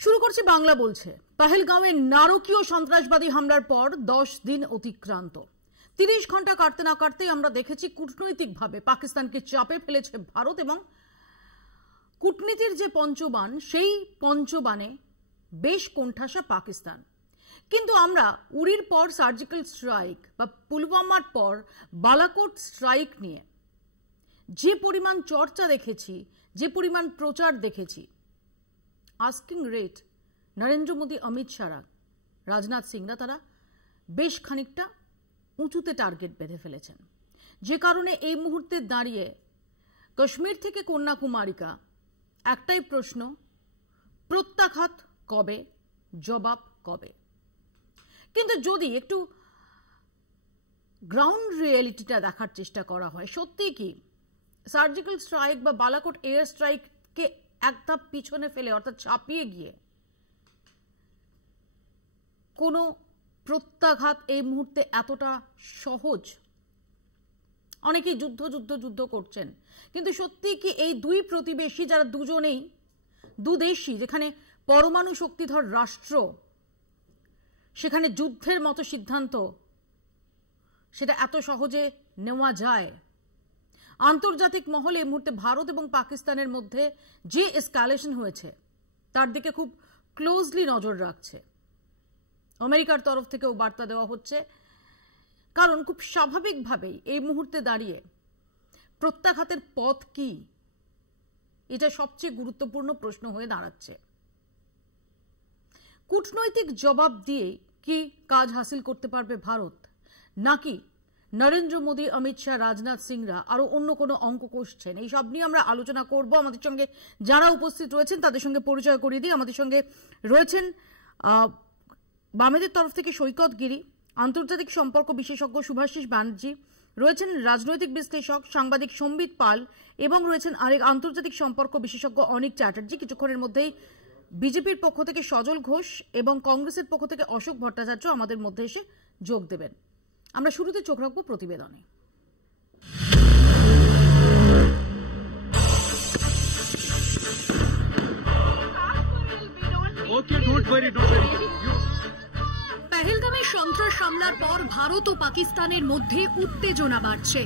শুরু করছে বাংলা বলছে। পহেলগাঁওয়ে নারকীয় সন্ত্রাসবাদী হামলার পর 10 দিন অতিক্রান্ত। 30 ঘন্টা কাটতে না কাটতেই আমরা দেখেছি কূটনৈতিকভাবে পাকিস্তানকে চাপে ফেলেছে ভারত এবং কূটনীতির যে পঞ্চবান সেই পঞ্চবানে বেশ কোণঠাসা পাকিস্তান। কিন্তু আমরা উরির পর সার্জিক্যাল স্ট্রাইক বা পুলওয়ামার পর বালাকোট স্ট্রাইক নিয়ে যে পরিমাণ চর্চা দেখেছি, যে পরিমাণ প্রচার দেখেছি, আস্কিং রেট নরেন্দ্র মোদী, অমিত শাহ, রাজনাথ সিংরা তারা বেশ খানিকটা উঁচুতে টার্গেট বেঁধে ফেলেছেন। যে কারণে এই মুহূর্তে দাঁড়িয়ে কাশ্মীর থেকে কন্যাকুমারিকা একটাই প্রশ্ন, প্রত্যাঘাত কবে, জবাব কবে? কিন্তু যদি একটু গ্রাউন্ড রিয়েলিটিটা দেখার চেষ্টা করা হয়, সত্যি কি সার্জিক্যাল স্ট্রাইক বা বালাকোট এয়ার স্ট্রাইককে এক ধাপ পিছনে ফেলে অর্থাৎ ছাপিয়ে গিয়ে কোনো প্রত্যাঘাত এই মুহূর্তে এতটা সহজ? অনেকেই যুদ্ধ করছেন, কিন্তু সত্যি কি এই দুই প্রতিবেশী যারা দুজনেই দুদেশই, যেখানে পরমাণু শক্তিধর রাষ্ট্র, সেখানে যুদ্ধের মতো সিদ্ধান্ত সেটা এত সহজে নেওয়া যায়? আন্তর্জাতিক মহলে এই মুহূর্তে ভারত এবং পাকিস্তানের মধ্যে যে এসকালেশন হয়েছে তার দিকে খুব ক্লোজলি নজর রাখছে। আমেরিকার তরফ থেকেও বার্তা দেওয়া হচ্ছে, কারণ খুব স্বাভাবিকভাবেই এই মুহূর্তে দাঁড়িয়ে প্রত্যাঘাতের পথ কি, এটা সবচেয়ে গুরুত্বপূর্ণ প্রশ্ন হয়ে দাঁড়াচ্ছে। কূটনৈতিক জবাব দিয়ে কি কাজ হাসিল করতে পারবে ভারত, নাকি নরেন্দ্র মোদী, অমিত শাহ, রাজনাথ সিংরা আরো অন্য কোনো অঙ্ক কষছেন? এই সব নিয়ে আমরা আলোচনা করব। আমাদের সঙ্গে যারা উপস্থিত রয়েছেন তাদের সঙ্গে পরিচয় করিয়ে দিই। আমাদের সঙ্গে রয়েছেন বামেদের তরফ থেকে সৈকত গিরি, আন্তর্জাতিক সম্পর্ক বিশেষজ্ঞ শুভাশিস ব্যানার্জি, রয়েছেন রাজনৈতিক বিশ্লেষক সাংবাদিক সম্বিত পাল, এবং রয়েছেন আরেক আন্তর্জাতিক সম্পর্ক বিশেষজ্ঞ অনিক চ্যাটার্জি। কিছুক্ষণের মধ্যেই বিজেপির পক্ষ থেকে সজল ঘোষ এবং কংগ্রেসের পক্ষ থেকে অশোক ভট্টাচার্য আমাদের মধ্যে এসে যোগ দেবেন। আমরা শুরুতে চোখ রাখবো প্রতিবেদনে। পহেলগামে সন্ত্রাস হামলার পর ভারত ও পাকিস্তানের মধ্যে উত্তেজনা বাড়ছে।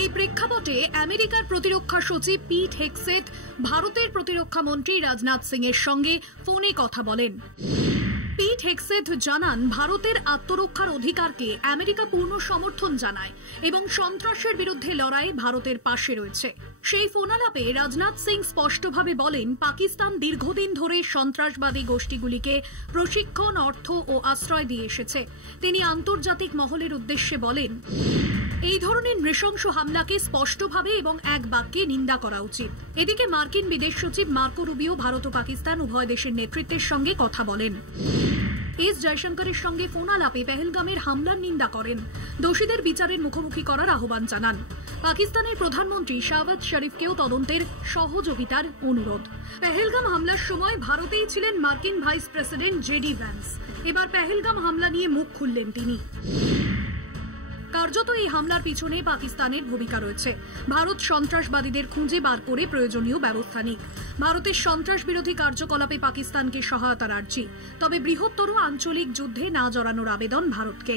এই প্রেক্ষাপটে আমেরিকার প্রতিরক্ষা সচিব পিট হেগসেট ভারতের প্রতিরক্ষা মন্ত্রী রাজনাথ সিং এর সঙ্গে ফোনে কথা বলেন। পিট হেগসেট জানান, ভারতের আত্মরক্ষার অধিকারকে আমেরিকা পূর্ণ সমর্থন জানায় এবং সন্ত্রাসের বিরুদ্ধে লড়াই ভারতের পাশে রয়েছে। সেই ফোনালাপে রাজনাথ সিং স্পষ্টভাবে বলেন, পাকিস্তান দীর্ঘদিন ধরে সন্ত্রাসবাদী গোষ্ঠীগুলিকে প্রশিক্ষণ, অর্থ ও আশ্রয় দিয়ে এসেছে। তিনি আন্তর্জাতিক মহলের উদ্দেশ্যে বলেন, এই ধরনের নৃশংস হামলাকে স্পষ্টভাবে এবং এক বাক্যে নিন্দা করা উচিত। এদিকে মার্কিন বিদেশ সচিব মার্কো রুবিও ভারত ও পাকিস্তান উভয় দেশের নেতৃত্বের সঙ্গে কথা বলেন। এস জয়শঙ্করের সঙ্গে ফোনালাপে পহেলগামের হামলার নিন্দা করেন, দোষীদের বিচারের মুখোমুখি করার আহ্বান জানান। পাকিস্তানের প্রধানমন্ত্রী শাহবাজ শরীফকেও তদন্তের সহযোগিতার অনুরোধ। পহেলগাম হামলার সময় ভারতেই ছিলেন মার্কিন ভাইস প্রেসিডেন্ট জেডি ভ্যান্স। এবার পহেলগাম হামলা নিয়ে মুখ খুললেন তিনি। কার্যত এই হামলার পিছনে পাকিস্তানের ভূমিকা রয়েছে। ভারত সন্ত্রাসবাদীদের খুঁজে বার করে প্রয়োজনীয় ব্যবস্থা নিক। ভারতের সন্ত্রাস বিরোধী কার্যকলাপে পাকিস্তানকে সহায়তার আর্জি, তবে বৃহত্তর আঞ্চলিক যুদ্ধে না জড়ানোর আবেদন ভারতকে।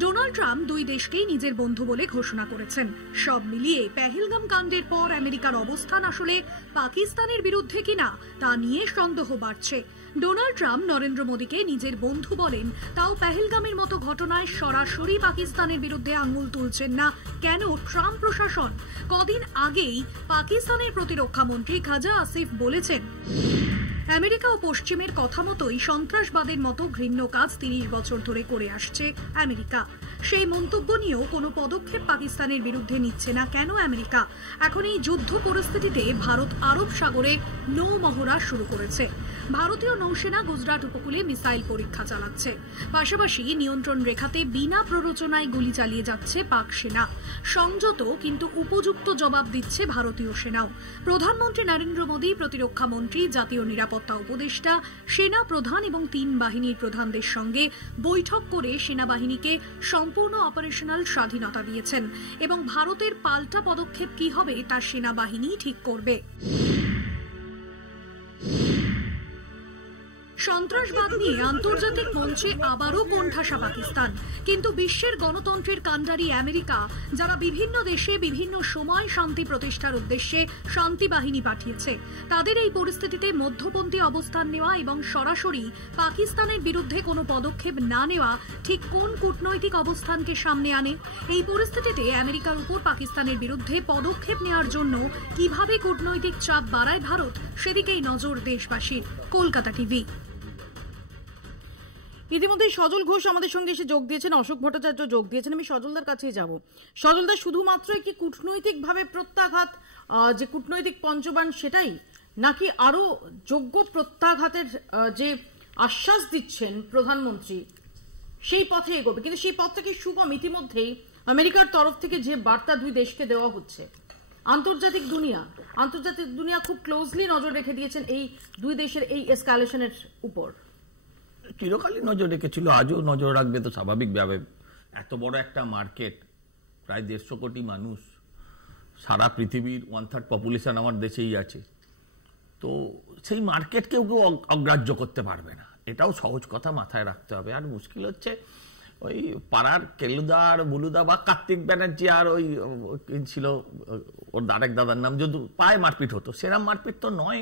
ডোনাল্ড ট্রাম্প দুই দেশকেই নিজের বন্ধু বলে ঘোষণা করেছেন। সব মিলিয়ে পহেলগাম কাণ্ডের পর আমেরিকার অবস্থান আসলে পাকিস্তানের বিরুদ্ধে কিনা তা নিয়ে সন্দেহ বাড়ছে। ডোনাল্ড ট্রাম্প নরেন্দ্র মোদীকে নিজের বন্ধু বলেন, তাও পহেলগামের মতো ঘটনায় সরাসরি পাকিস্তানের বিরুদ্ধে আঙুল তুলছেন না কেন ট্রাম্প প্রশাসন? কদিন আগেই পাকিস্তানের প্রতিরক্ষা মন্ত্রী খাজা আসিফ বলেছেন, আমেরিকা ও পশ্চিমের কথা মতোই সন্ত্রাসবাদের মতো ঘৃণ্য কাজ 30 বছর ধরে করে আসছে আমেরিকা। সেই মন্তব্য নিয়েও কোনো পদক্ষেপ পাকিস্তানের বিরুদ্ধে নিচ্ছে না কেন আমেরিকা? এখন এই যুদ্ধ পরিস্থিতিতে ভারত আরব সাগরে নৌ মহড়া শুরু করেছে। ভারতীয় নৌসেনা গুজরাট উপকূলে মিসাইল পরীক্ষা চালাচ্ছে। পাশাপাশি নিয়ন্ত্রণ রেখাতে বিনা প্ররোচনায় গুলি চালিয়ে যাচ্ছে পাক সেনা। সংযত কিন্তু উপযুক্ত জবাব দিচ্ছে ভারতীয় সেনাও। প্রধানমন্ত্রী নরেন্দ্র মোদী, প্রতিরক্ষা মন্ত্রী, জাতীয় নিরাপত্তা উপদেষ্টা, সেনা প্রধান এবং 3 বাহিনীর প্রধানদের সঙ্গে বৈঠক করে সেনাবাহিনীকে সম্পূর্ণ অপারেশনাল স্বাধীনতা দিয়েছেন এবং ভারতের পাল্টা পদক্ষেপ কি হবে তা সেনাবাহিনী ঠিক করবে। সন্ত্রাসবাদ নিয়ে আন্তর্জাতিক মঞ্চে আবারও কোণঠাসা পাকিস্তান, কিন্তু বিশ্বের গণতন্ত্রের কাণ্ডারি আমেরিকা, যারা বিভিন্ন দেশে বিভিন্ন সময় শান্তি প্রতিষ্ঠার উদ্দেশ্যে শান্তি বাহিনী পাঠিয়েছে, তাদের এই পরিস্থিতিতে মধ্যপন্থী অবস্থান নেওয়া এবং সরাসরি পাকিস্তানের বিরুদ্ধে কোনো পদক্ষেপ না নেওয়া ঠিক কোন কূটনৈতিক অবস্থানকে সামনে আনে? এই পরিস্থিতিতে আমেরিকার উপর পাকিস্তানের বিরুদ্ধে পদক্ষেপ নেওয়ার জন্য কিভাবে কূটনৈতিক চাপ বাড়ায় ভারত, সেদিকেই নজর দেশবাসীর। কলকাতা টিভি। ইতিমধ্যে সজল ঘোষ আমাদের সঙ্গে এসে যোগ দিয়েছেন, অশোক ভট্টাচার্য যোগ দিয়েছেন। আমি সজলদার কাছেই যাব। সজলদা, শুধুমাত্র কি কূটনৈতিকভাবে প্রত্যাঘাত, যে কূটনৈতিক পঞ্চবাণ সেটাই, নাকি আরো যোগ্য প্রত্যাঘাতের যে আশ্বাস দিচ্ছেন প্রধানমন্ত্রী সেই পথে এগোবে? কিন্তু সেই পথটা কি সুগম? ইতিমধ্যেই আমেরিকার তরফ থেকে যে বার্তা দুই দেশকে দেওয়া হচ্ছে, আন্তর্জাতিক দুনিয়া খুব ক্লোজলি নজর রেখে দিয়েছেন এই দুই দেশের এই এসকালেশনের উপর। চিরকালই নজর রেখেছিল, আজও নজর রাখবে তো স্বাভাবিকভাবে। এত বড় একটা মার্কেট, প্রায় 150 কোটি মানুষ, সারা পৃথিবীর 1/3 পপুলেশন আমার দেশেই আছে, তো সেই মার্কেট কেউ অগ্রাহ্য করতে পারবে না, এটাও সহজ কথা মাথায় রাখতে হবে। আর মুশকিল হচ্ছে ওই পাড়ার কেলুদা আর বুলুদা বা কার্তিক ব্যানার্জি আর ওই ছিল ওর আরেক দাদার নাম, যদি পায়ে মারপিট হতো, সেরকম মারপিট তো নয়।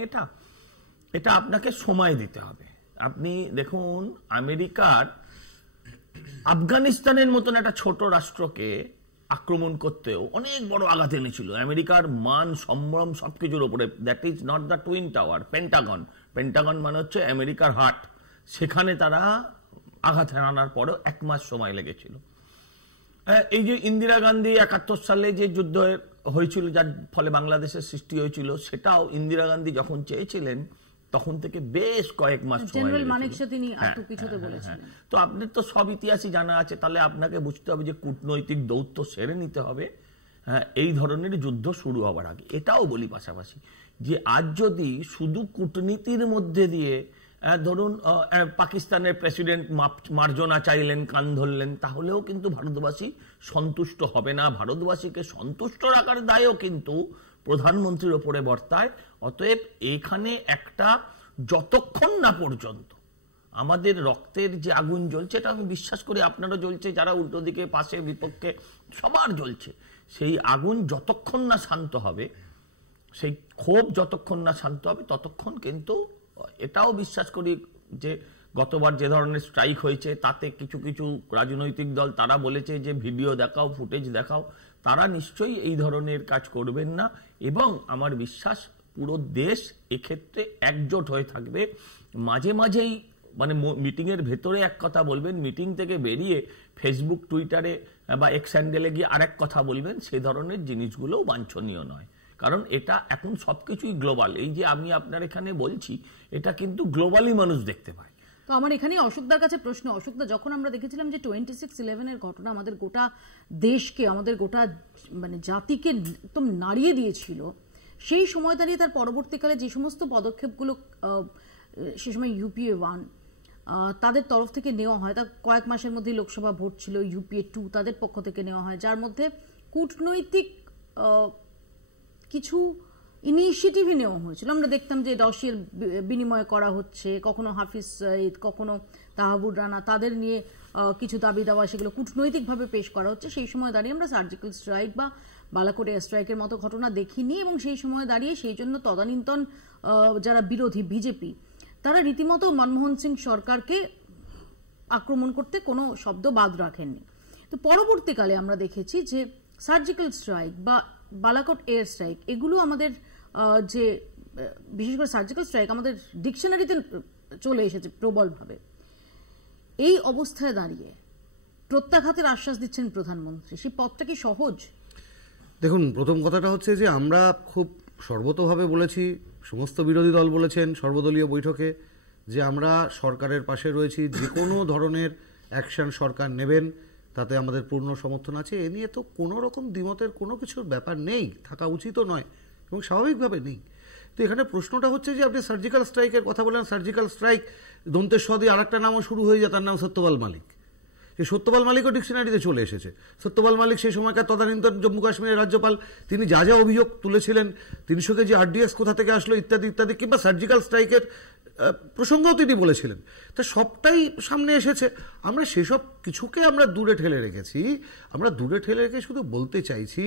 এটা আপনাকে সময় দিতে হবে। আপনি দেখুন, আমেরিকার আফগানিস্তানের মতন একটা ছোট রাষ্ট্রকে আক্রমণ করতেও অনেক বড় আঘাত এনেছিল। আমেরিকার মান সম্ভ্রম সবকিছুর উপরে। That is not the twin tower, Pentagon মানে হচ্ছে আমেরিকার হার্ট। সেখানে তারা আঘাত হানার পরেও 1 মাস সময় লেগেছিল। এই যে ইন্দিরা গান্ধী 71 সালে যে যুদ্ধ হয়েছিল, যার ফলে বাংলাদেশের সৃষ্টি হয়েছিল, সেটাও ইন্দিরা গান্ধী যখন চেয়েছিলেন তখন থেকে বেশ কয়েক মাস সময় লেগেছিল। তো আপনার তো সব ইতিহাসই জানা আছে, তাহলে আপনাকে বুঝতে হবে যে কূটনৈতিক দৌত্য সেরে নিতে হবে এই ধরনের যুদ্ধ শুরু হওয়ার আগে। এটাও বলি পাশাপাশি যে আজ যদি শুধু কূটনীতির মধ্যে দিয়ে ধরুন পাকিস্তানের প্রেসিডেন্ট মার্জনা চাইলেন, কান ধরলেন, তাহলেও কিন্তু ভারতবাসী সন্তুষ্ট হবে না। ভারতবাসীকে সন্তুষ্ট রাখার দায়ও কিন্তু প্রধানমন্ত্রীর ওপরে বর্তায়। অতএব এখানে একটা, যতক্ষণ না পর্যন্ত আমাদের রক্তের যে আগুন জ্বলছে, এটা আমি বিশ্বাস করি আপনারও জ্বলছে, যারা উল্টো দিকে পাশে বিপক্ষে সবার জ্বলছে, সেই আগুন যতক্ষণ না শান্ত হবে, সেই ক্ষোভ যতক্ষণ না শান্ত হবে, ততক্ষণ কিন্তু এটাও বিশ্বাস করি যে গতবার যে ধরনের স্ট্রাইক হয়েছে তাতে কিছু কিছু রাজনৈতিক দল তারা বলেছে যে ভিডিও দেখাও, ফুটেজ দেখাও, তারা নিশ্চয়ই এই ধরনের কাজ করবেন না। এবং আমার বিশ্বাস পুরো দেশ এক্ষেত্রে একজোট হয়ে থাকবে। মাঝে মাঝেই মানে মিটিংয়ের ভেতরে এক কথা বলবেন, মিটিং থেকে বেরিয়ে ফেসবুক, টুইটারে বা এক্স হ্যান্ডেলে গিয়ে আরেক কথা বলবেন, সে ধরনের জিনিসগুলোও বাঞ্ছনীয় নয়। কারণ এটা এখন সবকিছুই গ্লোবাল। এই যে আমি আপনার এখানে বলছি, এটা কিন্তু গ্লোবালি মানুষ দেখতে পায়। তো আমার এখানে অশোকদার কাছে প্রশ্ন। অশোকদা, যখন আমরা দেখেছিলাম যে 26/11 ঘটনা আমাদের গোটা দেশকে, আমাদের গোটা মানে জাতিকে একদম নাড়িয়ে দিয়েছিল, সেই সময় দাঁড়িয়ে তার পরবর্তীকালে যে সমস্ত পদক্ষেপগুলো সে সময় UPA 1 তাদের তরফ থেকে নেওয়া হয়, তা কয়েক মাসের মধ্যেই লোকসভা ভোট ছিল, UPA 2 তাদের পক্ষ থেকে নেওয়া হয়, যার মধ্যে কূটনৈতিক কিছু ইনিশিয়েটিভই নেওয়া হয়েছিল। আমরা দেখতাম যে ডসির বিনিময় করা হচ্ছে, কখনো হাফিজ সঈদ, কখনো তাহাবুর রানা, তাদের নিয়ে কিছু দাবি দাওয়া, সেগুলো কূটনৈতিকভাবে পেশ করা হচ্ছে। সেই সময় দাঁড়িয়ে আমরা সার্জিক্যাল স্ট্রাইক বা বালাকোট এয়ার স্ট্রাইকের মতো ঘটনা দেখিনি, এবং সেই সময় দাঁড়িয়ে সেই জন্য তদানীন্তন যারা বিরোধী বিজেপি, তারা রীতিমতো মনমোহন সিং সরকারকে আক্রমণ করতে কোনো শব্দ বাদ রাখেননি। তো পরবর্তীকালে আমরা দেখেছি যে সার্জিক্যাল স্ট্রাইক বা বালাকোট এয়ার স্ট্রাইক, এগুলো আমাদের যে বিশেষ করে সার্জিক্যাল স্ট্রাইক আমাদের ডিকশনারিতে চলে এসেছে প্রবলভাবে। এই অবস্থায় দাঁড়িয়ে প্রত্যাঘাতের আশ্বাস দিচ্ছেন প্রধানমন্ত্রী, সেই পথটা কি সহজ? দেখুন, প্রথম কথাটা হচ্ছে যে আমরা খুব সর্বতোভাবে বলেছি, সমস্ত বিরোধী দল বলেছেন সর্বদলীয় বৈঠকে, যে আমরা সরকারের পাশে রয়েছি, যে কোনো ধরনের অ্যাকশন সরকার নেবেন তাতে আমাদের পূর্ণ সমর্থন আছে। এ নিয়ে তো কোনো রকম দ্বিমতের কোনো কিছুর ব্যাপার নেই, থাকা উচিতও নয় এবং স্বাভাবিকভাবে নেই। তো এখানে প্রশ্নটা হচ্ছে যে আপনি সার্জিক্যাল স্ট্রাইকের কথা বলেন, সার্জিক্যাল স্ট্রাইক দন্তের সদে আর একটা নামও শুরু হয়ে যায়, তার নাম সত্যপাল মালিক। এই সত্যপাল মালিকও ডিকশনারিতে চলে এসেছে। সত্যপাল মালিক সেই সময়কার তদানীন্তন জম্মু কাশ্মীরের রাজ্যপাল, তিনি যা যা অভিযোগ তুলেছিলেন, 300 কেজি RDX কোথা থেকে আসলো ইত্যাদি ইত্যাদি, কিংবা সার্জিক্যাল স্ট্রাইকের প্রসঙ্গও তিনি বলেছিলেন। তা সবটাই সামনে এসেছে, আমরা সেসব কিছুকে আমরা দূরে ঠেলে রেখেছি। আমরা দূরে ঠেলে রেখে শুধু বলতে চাইছি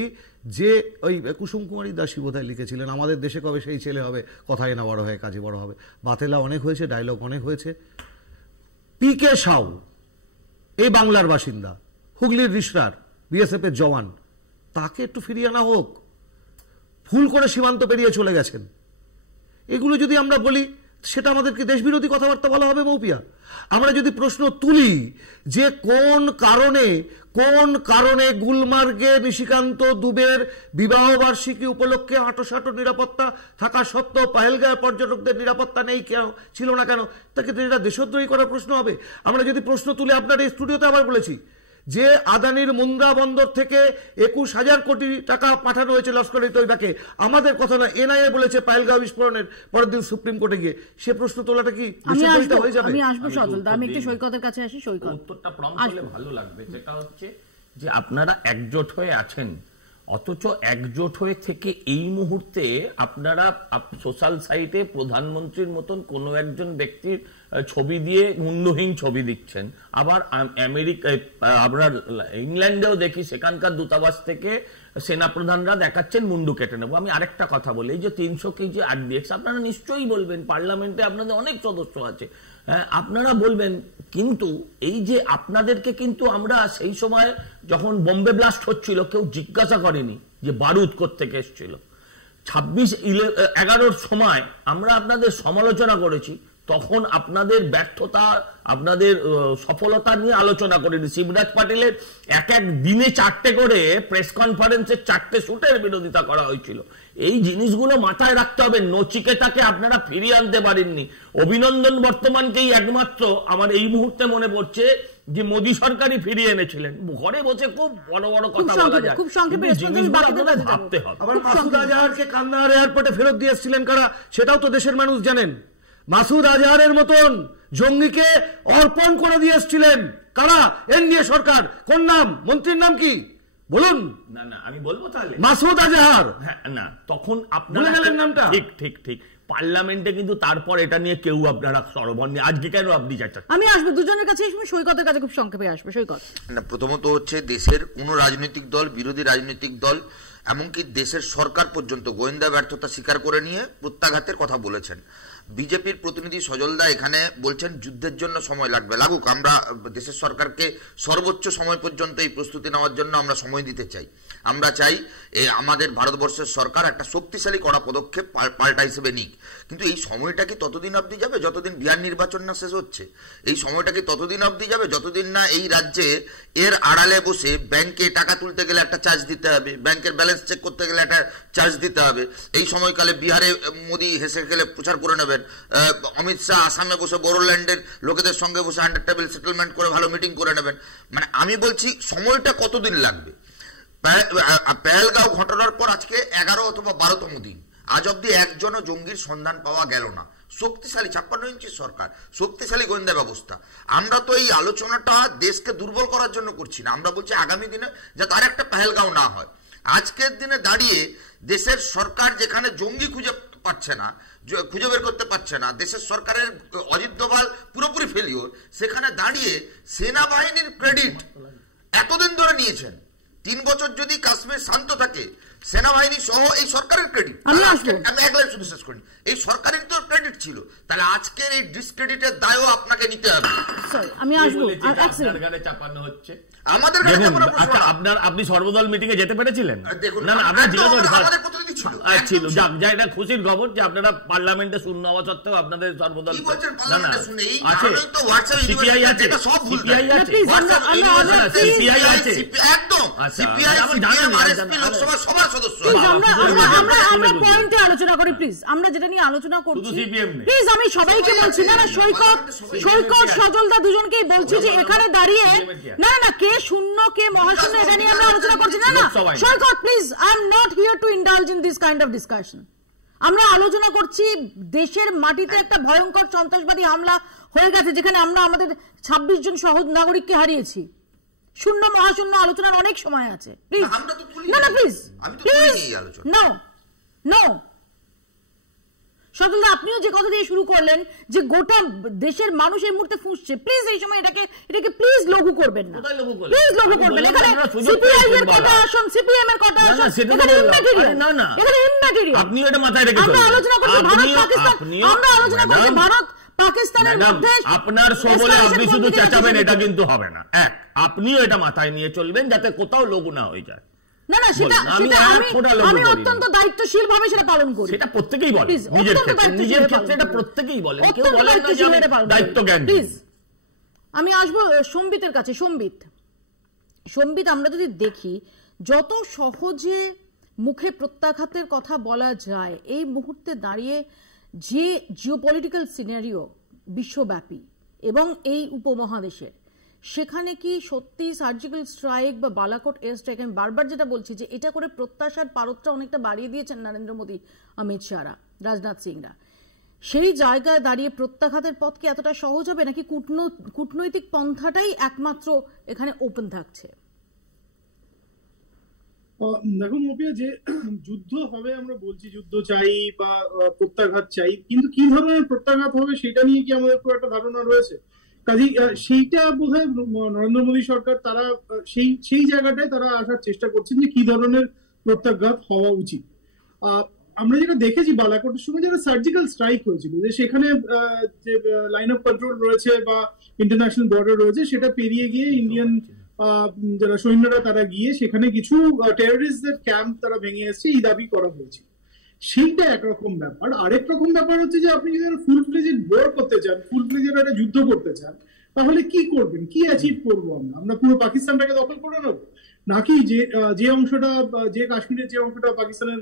যে ওই কুসুম কুমারী দাসী বোধহয় লিখেছিলেন, আমাদের দেশে কবে সেই ছেলে হবে, কথায় না বড় হয় কাজে বড় হবে। বাতেলা অনেক হয়েছে, ডায়লগ অনেক হয়েছে। পিকে সাউ এই বাংলার বাসিন্দা, হুগলির রিসরার বিএসএফ এর জওয়ান, তাকে একটু ফিরিয়ে আনা হোক। ভুল করে সীমান্ত পেরিয়ে চলে গেছেন। এগুলো যদি আমরা বলি সেটা আমাদেরকে দেশবিরোধী কথাবার্তা বলা হবে মৌপিয়া। আমরা যদি প্রশ্ন তুলি যে কোন কারণে গুলমার্গে নিশিকান্ত দুবের বিবাহ বার্ষিকী উপলক্ষে হাঁটোসাঁটো নিরাপত্তা থাকা সত্ত্বেও পাহেলগাঁওয়ের পর্যটকদের নিরাপত্তা নেই কেন, ছিল না কেন, তাকে তো এটা দেশদ্রোহী করার প্রশ্ন হবে। আমরা যদি প্রশ্ন তুলে, আপনার এই স্টুডিওতে আবার বলেছি যে আদানির মুন্দ্রা বন্দর থেকে 21,000 কোটি টাকা পাঠানো হয়েছে লস্কর-ই তৈবাকে, আমাদের কথা না, এনআইএ বলেছে পাহেলগাঁও বিস্ফোরণের পরের দিন সুপ্রিম কোর্টে গিয়ে। সে প্রশ্ন তোলাটা কি হয়ে যাবে? আমি আসবো সজলদা, আমি একটু সৈকতের কাছে আসি। সৈকত, উত্তরটা প্রম্পট হলে ভালো লাগবে। যেটা হচ্ছে যে আপনারা একজোট হয়ে আছেন, অথচ একজোট হয়ে থেকে এই মুহূর্তে আপনারা সোশ্যাল সাইটে প্রধানমন্ত্রীর মতন কোনো একজন ব্যক্তির ছবি দিয়ে মুন্ডহীন ছবি দিচ্ছেন। আবার আমেরিকায়, আপনার ইংল্যান্ডেও দেখি সেখানকার দূতাবাস থেকে সেনাপ্রধানরা দেখাচ্ছেন মুন্ডু কেটে নেবো। আমি আরেকটা কথা বলি, এই যে 300 কেজি আরডিএক্স, আপনারা নিশ্চয়ই বলবেন, পার্লামেন্টে আপনাদের অনেক সদস্য আছে, আপনারা বলবেন, কিন্তু এই যে আপনাদেরকে কিন্তু আমরা সেই সময় যখন বোম্বে ব্লাস্ট হচ্ছিল কেউ জিজ্ঞাসা করেনি যে বারুদ কোত্থেকে এসেছিল। 26/11 সময় আমরা আপনাদের সমালোচনা করেছি, তখন আপনাদের ব্যর্থতা, আপনাদের সফলতা নিয়ে আলোচনা করেনি। শিবরাজ পাটিলের এক দিনে 4টে করে প্রেস কনফারেন্সের 4টে শুটের বিরোধিতা করা হয়েছিল। এই জিনিসগুলো মাথায় রাখতে হবে। নচিকেতাকে আপনারা ফিরিয়ে আনতে পারেননি। অভিনন্দন বর্তমানকেই একমাত্র আমার এই মুহূর্তে মনে পড়ছে যে মোদী সরকারই ফিরিয়ে এনেছিলেন। ঘরে বসে খুব বড় বড় কথা বলা যায়, ভাবতে হবে। আবার মাসুদ আজহারকে কান্দাহার এয়ারপোর্টে ফেরত দিয়ে এসেছিলেন কারা, সেটাও তো দেশের মানুষ জানেন। মাসুদ আজহারের মতন জঙ্গিকে অর্পণ করে দিয়ে এসেছিলেন কারা? এনডিএ সরকার। কোন নাম? মন্ত্রীর নাম কি বলুন? না না, আমি বলবো তাহলে। মাসুদ আজহার। হ্যাঁ, না, তখন আপনারা গেলেন নামটা। ঠিক পার্লামেন্টে কিন্তু তারপর এটা নিয়ে কেউ আপনারা সরবর নিয়ে আজকে কেন আপনি যাচ্ছেন? আমি আসবো দুজনের কাছে, সৈকতের কাছে খুব সংক্ষেপে আসবে। সৈকত, না, প্রথমত হচ্ছে দেশের কোনো রাজনৈতিক দল, বিরোধী রাজনৈতিক দল, এমনকি দেশের সরকার পর্যন্ত গোয়েন্দা ব্যর্থতা স্বীকার করে নিয়ে প্রত্যাঘাতের কথা বলেছেন। বিজেপির প্রতিনিধি সজলদা এখানে বলছেন যুদ্ধের জন্য সময় লাগবে, লাগুক। আমরা দেশের সরকারকে সর্বোচ্চ সময় পর্যন্ত এই প্রস্তুতি নেওয়ার জন্য আমরা সময় দিতে চাই। আমরা চাই আমাদের ভারতবর্ষের সরকার একটা শক্তিশালী কড়া পদক্ষেপ পাল্টা হিসেবে নিক। কিন্তু এই সময়টা কি ততদিন অবধি যাবে যতদিন বিহার নির্বাচন না শেষ হচ্ছে? এই সময়টা কি ততদিন অবধি যাবে যতদিন না এই রাজ্যে এর আড়ালে বসে ব্যাংকে টাকা তুলতে গেলে একটা চার্জ দিতে হবে, ব্যাংকের ব্যালেন্স চেক করতে গেলে একটা চার্জ দিতে হবে। এই সময়কালে বিহারে মোদি হেসে খেলে প্রচার করে নেবেন, অমিত শাহ আসামে বসে বোরোল্যান্ডের লোকেদের সঙ্গে বসে আন্ডার টেবিল সেটেলমেন্ট করে ভালো মিটিং করে নেবেন। মানে আমি বলছি সময়টা কতদিন লাগবে? পেহেলগাঁও ঘটনার পর আজকে 11 অথবা 12তম দিন, আজ অব্দি একজনও জঙ্গির সন্ধান পাওয়া গেল না। শক্তিশালী 56 ইঞ্চির সরকার, শক্তিশালী গোয়েন্দা ব্যবস্থা। আমরা তো এই আলোচনাটা দেশকে দুর্বল করার জন্য করছি না, আমরা বলছি আগামী দিনে যাতে আরেকটা পেহেলগাঁও না হয়। আজকের দিনে দাঁড়িয়ে দেশের সরকার যেখানে জঙ্গি খুঁজে পাচ্ছে না, খুঁজে বের করতে পারছে না, দেশের সরকারের অজিত দোভাল পুরোপুরি ফেলিওর, সেখানে দাঁড়িয়ে সেনাবাহিনীর ক্রেডিট এতদিন ধরে নিয়েছেন। 3 বছর যদি কাশ্মীর শান্ত থাকে, সেনাবাহিনী সহ এই সরকারের ক্রেডিট, আমি এক লাইন শুধু শেষ করি, এই সরকারের তো ক্রেডিট ছিল, তাহলে আজকের এই ডিসক্রেডিটের দায়ও আপনাকে নিতে হবে। আমি আসবো, চাপানো হচ্ছে আমাদের আপনি সর্বদল মিটিং এ যেতে পেরেছিলেন? না, ছিল এটা খুশির খবর যে আপনারা পার্লামেন্টে শূন্য হওয়া সত্ত্বেও আপনাদের সর্বদল সিপিআই আছে, সিপিআই আছে, সিপিআই আছে, আমরা পয়েন্টে আলোচনা করি প্লিজ। আমরা যেটা নিয়ে আলোচনা করছি প্লিজ, আমি সবাইকে বলছি, না সৈকত সজলদা দুজনকেই বলছি যে এখানে দাঁড়িয়ে না কে শূন্য কে মহাশূন্য এটা নিয়ে আমরা আলোচনা করছি না। Saikat please, I am not here to indulge in this kind of discussion. আমরা আলোচনা করছি দেশের মাটিতে একটা ভয়ঙ্কর সন্ত্রাসবাদী হামলা হয়ে গেছে, যেখানে আমরা আমাদের 26 জন সহজ নাগরিককে হারিয়েছি। শূন্য মহাশূন্য আলোচনার অনেক সময় আছে, প্লিজ। না প্লিজ প্লিজ, নো সজলদা, আপনিও যে কথা দিয়ে শুরু শুরু করলেন যে গোটা দেশের মানুষ এই মুহূর্তে ফুঁসছে, প্লিজ এই সময় এটাকে প্লিজ লঘু করবেন না, প্লিজ লঘু করবেন। এখানে সিপিআই এর কটা আসন, সিপিএম এর কটা আসন, এখানে ইম্যাটেরিয়াল, এখানে ইম্যাটেরিয়াল। আপনি এটা মাথায় রেখে আমরা আলোচনা করছি ভারত পাকিস্তান, আমরা আলোচনা করছি ভারত পাকিস্তানের মধ্যে। আপনার বলে আপনি শুধু চেঁচাবেন এটা কিন্তু হবে না। আপনিও এটা মাথায় নিয়ে চলবেন যাতে কোথাও লঘু না হয়ে যায়। না না, সেটা আমি অত্যন্ত দায়িত্বশীল ভাবে সেটা পালন করি। সেটা প্রত্যেকেই বলে, নিজের ক্ষেত্রে এটা প্রত্যেকেই বলে, কেউ বলে না যে দায়িত্ব জ্ঞান। প্লিজ আমি আসবো সম্বিতের কাছে। সম্বিত, আমরা যদি দেখি যত সহজে মুখে প্রত্যাঘাতের কথা বলা যায় এই মুহূর্তে দাঁড়িয়ে, যে জিওপলিটিক্যাল সিনারিও বিশ্বব্যাপী এবং এই উপমহাদেশের, সেখানে কি সত্যি সার্জিক্যাল স্ট্রাইক বা বালাকোট এয়ার স্ট্রাইক, আমি বারবার যেটা বলছি যে এটা করে প্রত্যাশার পারদটা অনেকটা বাড়িয়ে দিয়েছেন নরেন্দ্র মোদী, অমিত শাহরা, রাজনাথ সিংরা, সেই জায়গায় দাঁড়িয়ে প্রত্যাঘাতের পথ কি এতটা সহজ হবে, নাকি কূটনৈতিক পন্থাটাই একমাত্র এখানে ওপেন থাকছে? দেখুন মপিয়া, যে যুদ্ধ হবে আমরা বলছি, যুদ্ধ চাই বা প্রত্যাঘাত চাই, কিন্তু কি ধরনের প্রত্যাঘাত হবে সেটা নিয়ে কি আমাদের খুব একটা ধারণা রয়েছে? কাজেই সেইটা বোধহয় নরেন্দ্র মোদী সরকার তারা সেই জায়গাটায় তারা আসার চেষ্টা করছেন যে কি ধরনের প্রত্যাঘাত হওয়া উচিত। আমরা যেটা দেখেছি বালাকোটের সময় যারা সার্জিক্যাল স্ট্রাইক হয়েছিল, যে সেখানে যে লাইন অফ কন্ট্রোল রয়েছে বা ইন্টারন্যাশনাল বর্ডার রয়েছে, সেটা পেরিয়ে গিয়ে ইন্ডিয়ান যারা সৈন্যরা তারা গিয়ে সেখানে কিছু টেররিস্টদের ক্যাম্প তারা ভেঙে এসছে, এই দাবি করা হয়েছে। সেইটা একরকম ব্যাপার। আরেক রকম ব্যাপার হচ্ছে যে আপনি যদি ফুল ফ্লেজেড ওয়ার করতে চান, ফুল ফ্লেজেড একটা যুদ্ধ করতে চান, তাহলে কি করবেন, কি অ্যাচিভ করবো? আমরা পুরো পাকিস্তানটাকে দখল করে নেবো, নাকি যে অংশটা, যে কাশ্মীরের যে অংশটা পাকিস্তানের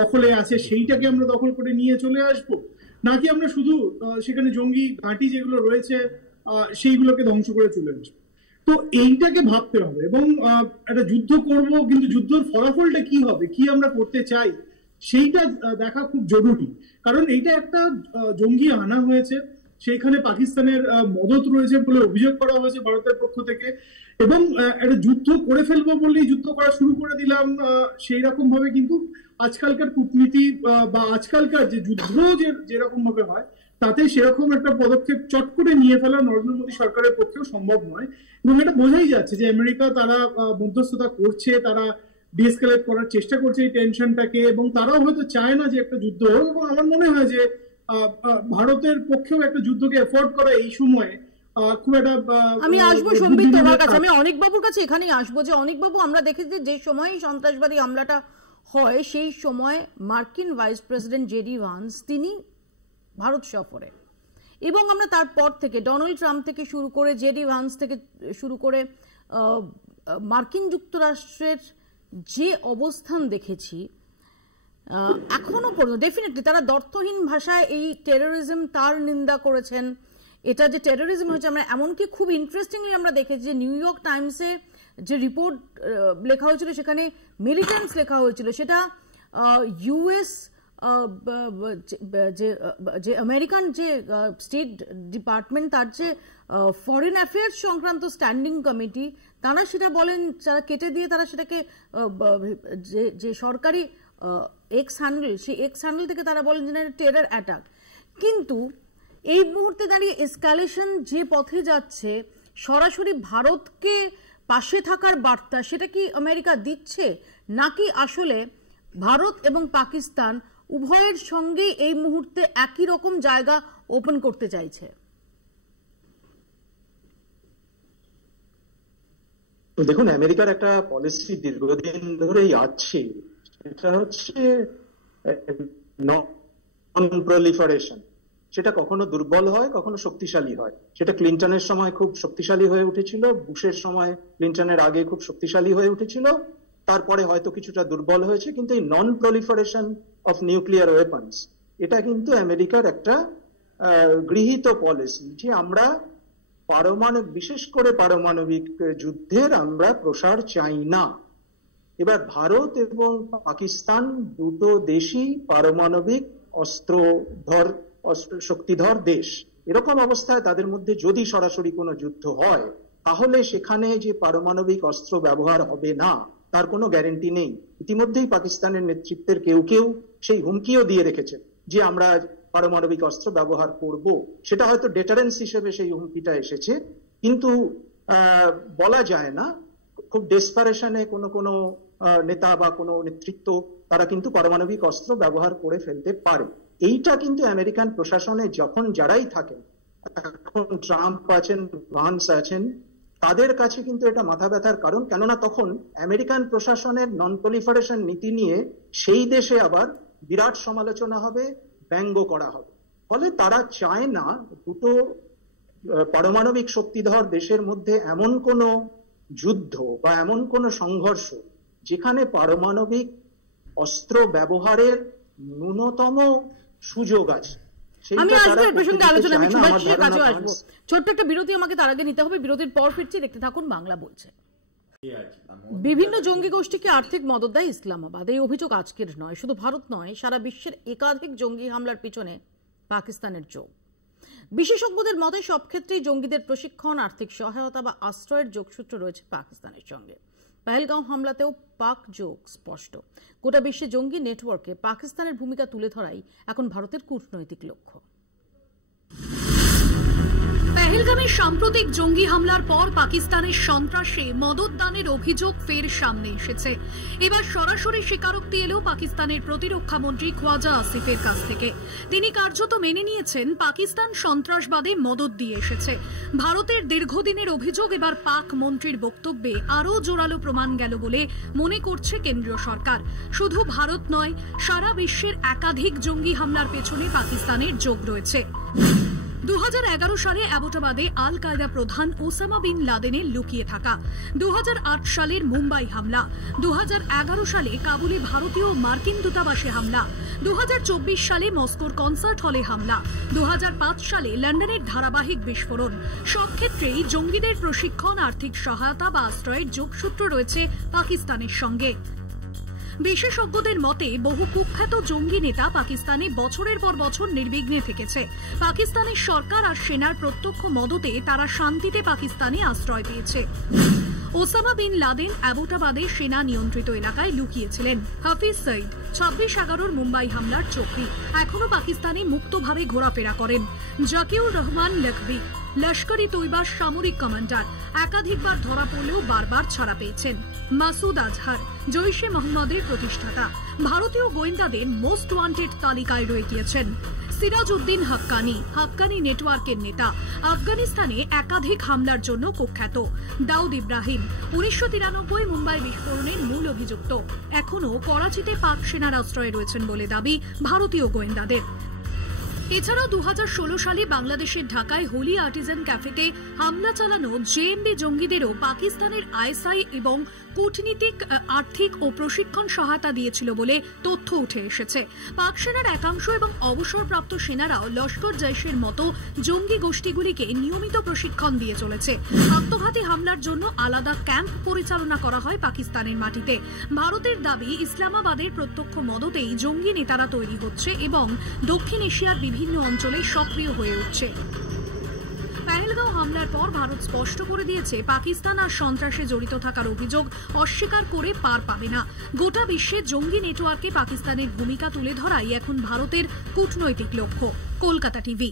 দখলে আছে সেইটাকে আমরা দখল করে নিয়ে চলে আসবো, নাকি আমরা শুধু সেখানে জঙ্গি ঘাঁটি যেগুলো রয়েছে সেইগুলোকে ধ্বংস করে চলে আসবো? তো এইটাকে ভাবতে হবে এবং একটা যুদ্ধ করব, কিন্তু যুদ্ধের ফলাফলটা কি হবে, কি আমরা করতে চাই সেইটা দেখা খুব জরুরি। কারণ এইটা একটা জঙ্গি আনা হয়েছে, সেইখানে পাকিস্তানের মদত রয়েছে বলে অভিযোগ করা হয়েছে ভারতের পক্ষ থেকে, এবং একটা যুদ্ধ করে ফেলবো বললেই যুদ্ধ করা শুরু করে দিলাম, সেই রকম ভাবে কিন্তু আজকালকার কূটনীতি বা আজকালকার যে যুদ্ধ যেরকম ভাবে হয়, তাতে সেরকম একটা পদক্ষেপ চট করে নিয়ে ফেলা নরেন্দ্র মোদী সরকারের পক্ষেও সম্ভব নয়। এবং এটা বোঝাই যাচ্ছে যে আমেরিকা তারা মধ্যস্থতা করছে, তারা ডিএসকেলেট করার চেষ্টা করছে এই টেনশনটাকে, এবং তারাও হয়তো চায় না যে একটা যুদ্ধ হোক। এবং আমার মনে হয় যে ভারতের পক্ষেও একটা যুদ্ধকে এফোর্ড করা এই সময়ে খুব একটা। আমি আসবো সম্বিত তোমার কাছে, আমি অনেক বাবুর কাছে এখানেই আসবো। যে অনেক বাবু, আমরা দেখেছি যে সময় সন্ত্রাসবাদী হামলাটা হয় সেই সময় মার্কিন ভাইস প্রেসিডেন্ট জেডি ভান্স তিনি ভারত সফরে, এবং আমরা তারপর থেকে ডোনাল্ড ট্রাম্প থেকে শুরু করে জেডি ভান্স থেকে শুরু করে মার্কিন যুক্তরাষ্ট্রের যে অবস্থান দেখেছি এখনো পর্যন্ত, ডেফিনেটলি তারা দ্ব্যর্থহীন ভাষায় এই টেরোরিজম তার নিন্দা করেছেন। এটা যে টেরোরিজম হয়েছে, আমরা এমনকি খুব ইন্টারেস্টিংলি আমরা দেখেছি যে নিউ ইয়র্ক টাইমসে যে রিপোর্ট লেখা হয়েছিল সেখানে মিলিটেন্টস লেখা হয়েছিল, সেটা ইউএস যে আমেরিকান যে স্টেট ডিপার্টমেন্ট, তার যে ফরেন অ্যাফেয়ার্স সংক্রান্ত স্ট্যান্ডিং কমিটি, তারা সেটা বলেন, যারা কেটে দিয়ে তারা সেটাকে যে সরকারি এক্স হ্যান্ডেল, সেই এক্স হ্যান্ডেল থেকে তারা বলেন যে টেরর অ্যাটাক। কিন্তু এই মুহূর্তে দাঁড়িয়ে এসকালেশন যে পথে যাচ্ছে, সরাসরি ভারতকে পাশে থাকার বার্তা সেটা কি আমেরিকা দিচ্ছে, নাকি আসলে ভারত এবং পাকিস্তান উভয়ের সঙ্গে এই মুহূর্তে একই রকম জায়গা ওপেন করতে চাইছে? দেখুন, আমেরিকার একটা পলিসি দীর্ঘদিন ধরেই আছে, সেটা হচ্ছে নন প্রলিফারেশন। সেটা কখনো দুর্বল হয়, কখনো শক্তিশালী হয়। সেটা ক্লিনটনের সময় খুব শক্তিশালী হয়ে উঠেছিল, বুশের সময়, ক্লিনটনের আগে খুব শক্তিশালী হয়ে উঠেছিল, তারপরে হয়তো কিছুটা দুর্বল হয়েছে। কিন্তু এই নন প্রলিফারেশন অফ নিউক্লিয়ার ওয়েপন্স, এটা কিন্তু আমেরিকার একটা গৃহীত পলিসি, যে আমরা বিশেষ করে পারমাণবিক যুদ্ধের আমরা প্রসার চাই না। এবার ভারত এবং পাকিস্তান দুটো দেশই পারমাণবিক শক্তিধর দেশ। এরকম অবস্থায় তাদের মধ্যে যদি সরাসরি কোনো যুদ্ধ হয়, তাহলে সেখানে যে পারমাণবিক অস্ত্র ব্যবহার হবে না তার কোনো গ্যারেন্টি নেই। ইতিমধ্যেই পাকিস্তানের নেতৃত্বের কেউ কেউ সেই হুমকিও দিয়ে রেখেছে যে আমরা পারমাণবিক অস্ত্র ব্যবহার করব। সেটা হয়তো ডেটারেন্স হিসেবে সেই হুমকিটা এসেছে, কিন্তু বলা যায় না খুব ডেসপারেশনে কোনো নেতা বা কোনো নেতৃত্ব তারা কিন্তু পারমাণবিক অস্ত্র ব্যবহার করে ফেলতে পারে। এইটা কিন্তু আমেরিকান প্রশাসনে যখন যারাই থাকেন, এখন ট্রাম্প আছেন, ভান্স আছেন, তাদের কাছে কিন্তু এটা মাথা ব্যথার কারণ। কেননা তখন আমেরিকান প্রশাসনের নন প্রলিফারেশন নীতি নিয়ে সেই দেশে আবার বিরাট সমালোচনা হবে, ব্যঙ্গ করা হবে। ফলে তারা চায় না দুটো পারমাণবিক শক্তিধর দেশের মধ্যে এমন কোনো যুদ্ধ বা এমন কোনো সংঘর্ষ যেখানে পারমাণবিক অস্ত্র ব্যবহারের ন্যূনতম সুযোগ আছে। আমি আসবো এই প্রসঙ্গে আলোচনা, আমি সুভাষের কাছে আসবো। ছোট্ট একটা বিরতি আমাকে তার আগে নিতে হবে, বিরতির পর ফিরছি, দেখতে থাকুন বাংলা বলছে। বিভিন্ন জঙ্গি গোষ্ঠীকে আর্থিক মদত দেয় ইসলামাবাদ, এই অভিযোগ আজকের নয়। শুধু ভারত নয়, সারা বিশ্বের একাধিক জঙ্গি হামলার পিছনে পাকিস্তানের যোগ। বিশেষজ্ঞদের মতে সব ক্ষেত্রেই জঙ্গিদের প্রশিক্ষণ, আর্থিক সহায়তা বা আশ্রয়ের যোগসূত্র রয়েছে পাকিস্তানের সঙ্গে। পেহেলগাঁও হামলাতেও পাক যোগ স্পষ্ট। গোটা বিশ্বে জঙ্গি নেটওয়ার্কে পাকিস্তানের ভূমিকা তুলে ধরাই এখন ভারতের কূটনৈতিক লক্ষ্য। পেহেলগামের সাম্প্রতিক জঙ্গি হামলার পর পাকিস্তানের সন্ত্রাসে মদত দানের অভিযোগ ফের সামনে এসেছে। এবার সরাসরি স্বীকারোক্তি এলো পাকিস্তানের প্রতিরক্ষা মন্ত্রী খোয়াজা আসিফের কাছ থেকে। তিনি কার্যত মেনে নিয়েছেন পাকিস্তান সন্ত্রাসবাদে মদত দিয়ে এসেছে। ভারতের দীর্ঘদিনের অভিযোগ এবার পাক মন্ত্রীর বক্তব্যে আরও জোরালো প্রমাণ গেল বলে মনে করছে কেন্দ্রীয় সরকার। শুধু ভারত নয়, সারা বিশ্বের একাধিক জঙ্গি হামলার পেছনে পাকিস্তানের যোগ রয়েছে। 2011 সালে অ্যাবোটাবাদে আল কায়দা প্রধান ওসামা বিন লাদেনের লুকিয়ে থাকা, 2008 সালের মুম্বাই হামলা, 2011 সালে কাবুলে ভারতীয় মার্কিন দূতাবাসে হামলা, 2024 সালে মস্কোর কনসার্ট হলে হামলা, 2005 সালে লন্ডনের ধারাবাহিক বিস্ফোরণ। সব ক্ষেত্রেই জঙ্গিদের প্রশিক্ষণ, আর্থিক সহায়তা বা আশ্রয়ের যোগসূত্র রয়েছে পাকিস্তানের সঙ্গে। বিশেষজ্ঞদের মতে বহু কুখ্যাত জঙ্গি নেতা পাকিস্তানে বছরের পর বছর নির্বিঘ্নে থেকেছে। পাকিস্তানের সরকার আর সেনার প্রত্যক্ষ মদতে তারা শান্তিতে পাকিস্তানে আশ্রয় পেয়েছে। ওসামা বিন লাদেন অ্যাবোটাবাদে সেনা নিয়ন্ত্রিত এলাকায় লুকিয়েছিলেন। হাফিজ সঈদ 26/11 মুম্বাই হামলার চোখে এখনো পাকিস্তানে মুক্তভাবে ঘোরাফেরা করেন। জাকিউর রহমান লখবি লস্করি তৈবার সামরিক কমান্ডার, একাধিকবার ধরা পড়লেও বারবার ছাড়া পেয়েছেন। মাসুদ আজহার জৈশে মোহাম্মদের প্রতিষ্ঠাতা, ভারতীয় গোয়েন্দাদের মোস্ট ওয়ান্টেড তালিকায় রয়ে গিয়েছেন। সিরাজ উদ্দিন হাক্কানি নেটওয়ার্কের নেতা, আফগানিস্তানে একাধিক হামলার জন্য কুখ্যাত। দাউদ ইব্রাহিম 1993 মুম্বাই বিস্ফোরণের মূল অভিযুক্ত, এখনও করাচিতে পাক সেনার আশ্রয়ে রয়েছেন বলে দাবি ভারতীয় গোয়েন্দাদের। এছাড়াও 2016 সালে বাংলাদেশের ঢাকায় হোলি আর্টিজান ক্যাফেতে হামলা চালানো জেএমবি জঙ্গিদেরও পাকিস্তানের আইএসআই এবং কূটনীতিক, আর্থিক ও প্রশিক্ষণ সহায়তা দিয়েছিল বলে তথ্য উঠে এসেছে। পাক সেনার একাংশ এবং অবসরপ্রাপ্ত সেনারাও লস্কর জৈশের মতো জঙ্গি গোষ্ঠীগুলিকে নিয়মিত প্রশিক্ষণ দিয়ে চলেছে। আত্মঘাতী হামলার জন্য আলাদা ক্যাম্প পরিচালনা করা হয় পাকিস্তানের মাটিতে। ভারতের দাবি ইসলামাবাদের প্রত্যক্ষ মদতেই জঙ্গি নেতারা তৈরি হচ্ছে এবং দক্ষিণ এশিয়ার বিভিন্ন অঞ্চলে সক্রিয় হয়ে উঠছে। পেহেলগাঁও হামলার পর ভারত স্পষ্ট করে দিয়েছে পাকিস্তান আর সন্ত্রাসে জড়িত থাকার অভিযোগ অস্বীকার করে পার পাবে না। গোটা বিশ্বে জঙ্গি নেটওয়ার্কে পাকিস্তানের ভূমিকা তুলে ধরাই এখন ভারতের কূটনৈতিক লক্ষ্য। কলকাতা টিভি।